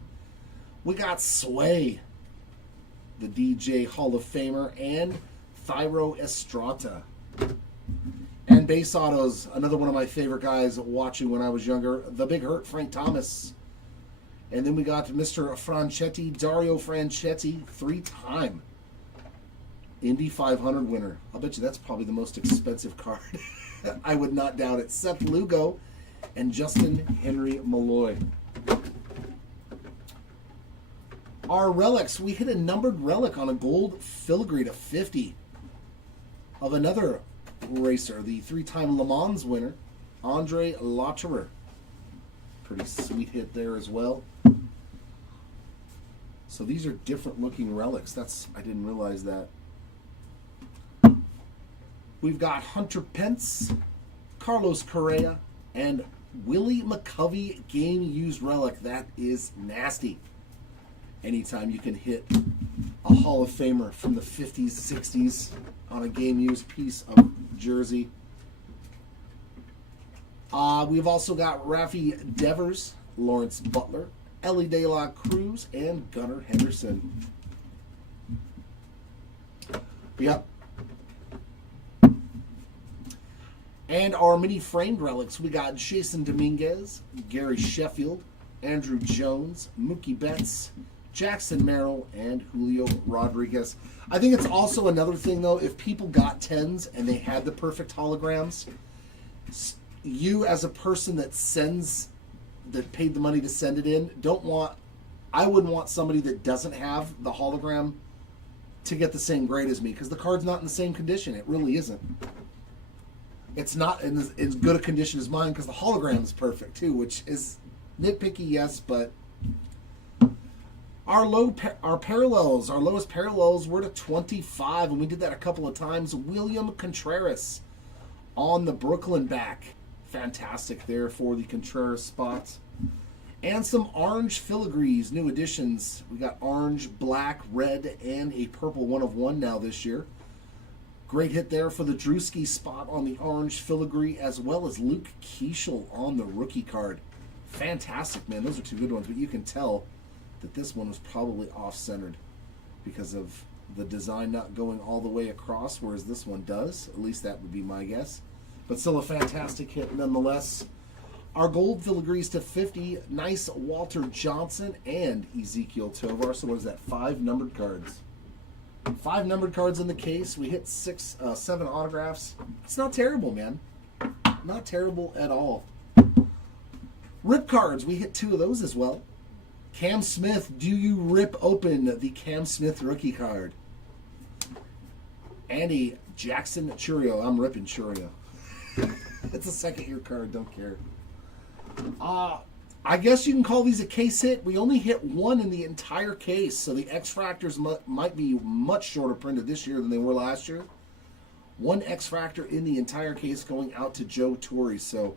we got Sway, the DJ Hall of Famer, and Thairo Estrada. And base autos, another one of my favorite guys watching when I was younger, the Big Hurt, Frank Thomas. And then we got Mr. Franchetti, Dario Franchetti, 3-time Indy 500 winner. I'll bet you that's probably the most expensive card. I would not doubt it. Seth Lugo and Justin Henry Malloy. Our relics, we hit a numbered relic on a gold filigree to 50 of another racer, the 3-time Le Mans winner, Andre Lotterer. Pretty sweet hit there as well. So these are different looking relics. I didn't realize that. We've got Hunter Pence, Carlos Correa, and Willie McCovey game used relic. That is nasty. Anytime you can hit a Hall of Famer from the 50s, 60s on a game used piece of jersey. We've also got Rafi Devers, Lawrence Butler, Ellie De La Cruz, and Gunnar Henderson. Yep. And our mini framed relics, we got Jason Dominguez, Gary Sheffield, Andrew Jones, Mookie Betts, Jackson Merrill, and Julio Rodriguez. I think it's also another thing, though, if people got 10s and they had the perfect holograms, you as a person that paid the money to send it in, I wouldn't want somebody that doesn't have the hologram to get the same grade as me, because the card's not in the same condition. It really isn't. It's not in as good a condition as mine, because the hologram is perfect too, which is nitpicky, yes, but our parallels, our lowest parallels were to 25, and we did that a couple of times. William Contreras on the Brooklyn back. Fantastic there for the Contreras spot. And some orange filigrees, new additions. We got orange, black, red, and a purple 1/1 now this year. Great hit there for the Drewski spot on the orange filigree, as well as Luke Keeschel on the rookie card. Fantastic, man. Those are 2 good ones, but you can tell that this one was probably off-centered because of the design not going all the way across, whereas this one does. At least that would be my guess. But still a fantastic hit nonetheless. Our gold filigrees to 50. Nice Walter Johnson and Ezekiel Tovar. So what is that? 5 numbered cards. 5 numbered cards in the case. We hit 7 autographs. It's not terrible, man. Not terrible at all. Rip cards. We hit 2 of those as well. Cam Smith. Do you rip open the Cam Smith rookie card? Andy Jackson Churio. I'm ripping Churio. It's a second-year card. Don't care. I guess you can call these a case hit. We only hit 1 in the entire case, so the X-Fractors might be much shorter printed this year than they were last year. One X Factor in the entire case going out to Joe Torre. So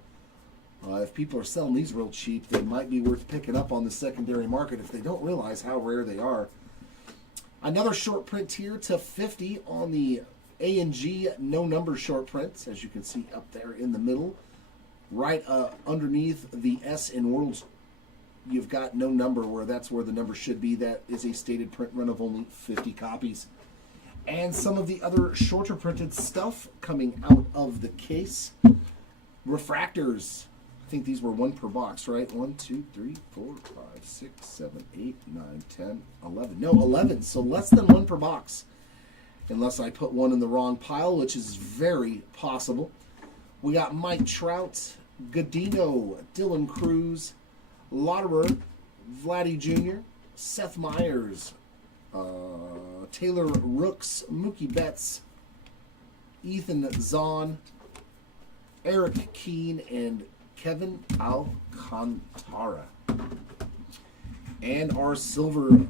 if people are selling these real cheap, they might be worth picking up on the secondary market if they don't realize how rare they are. Another short print here to 50 on the A&G no number short prints, as you can see up there in the middle. Right underneath the S in Worlds, you've got no number, where that's where the number should be. That is a stated print run of only 50 copies. And some of the other shorter printed stuff coming out of the case. Refractors. I think these were 1 per box, right? 1, 2, 3, 4, 5, 6, 7, 8, 9, 10, 11. No, 11. So less than 1 per box. Unless I put one in the wrong pile, which is very possible. We got Mike Trout, Godino, Dylan Cruz, Lauderer, Vladdy Jr., Seth Meyers, Taylor Rooks, Mookie Betts, Ethan Zahn, Eric Keane, and Kevin Alcantara. And our silver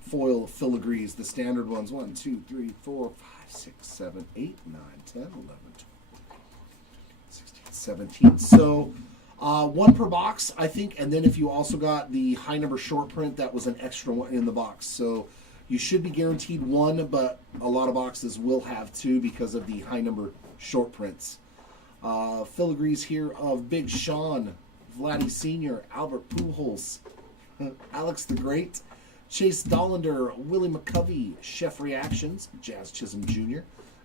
foil filigrees, the standard ones. 1, 2, 3, 4, 5, 6, 7, 8, 9, 10, 11, 12, 16, 17. So 1 per box, I think. And then if you also got the high number short print, that was an extra one in the box. So you should be guaranteed 1, but a lot of boxes will have 2 because of the high number short prints. Filigrees here of Big Sean, Vladdy Sr., Albert Pujols, Alex the Great, Chase Dollander, Willie McCovey, Chef Reactions, Jazz Chisholm Jr.,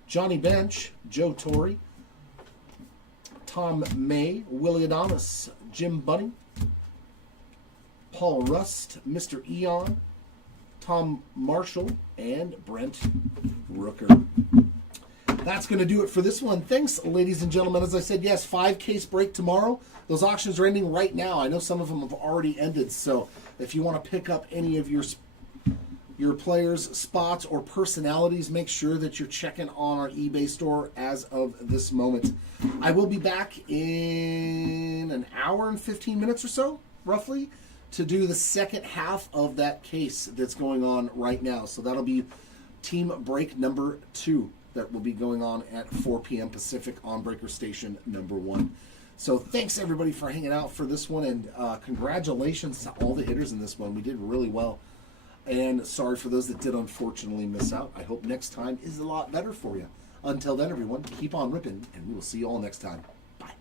Johnny Bench, Joe Torre, Tom May, Willie Adames, Jim Bunning, Paul Rust, Mr. Eon, Tom Marshall, and Brent Rooker. That's going to do it for this one. Thanks, ladies and gentlemen. As I said, yes, 5 case break tomorrow. Those auctions are ending right now. I know some of them have already ended, so if you want to pick up any of your players' spots or personalities, make sure that you're checking on our eBay store as of this moment. I will be back in an hour and 15 minutes or so, roughly, to do the second half of that case that's going on right now. So that'll be team break number 2. That will be going on at 4 p.m. Pacific on Breaker Station number 1. So thanks everybody for hanging out for this one, and congratulations to all the hitters in this one. We did really well, and sorry for those that did unfortunately miss out. I hope next time is a lot better for you. Until then, everyone, keep on ripping, and we will see you all next time. Bye.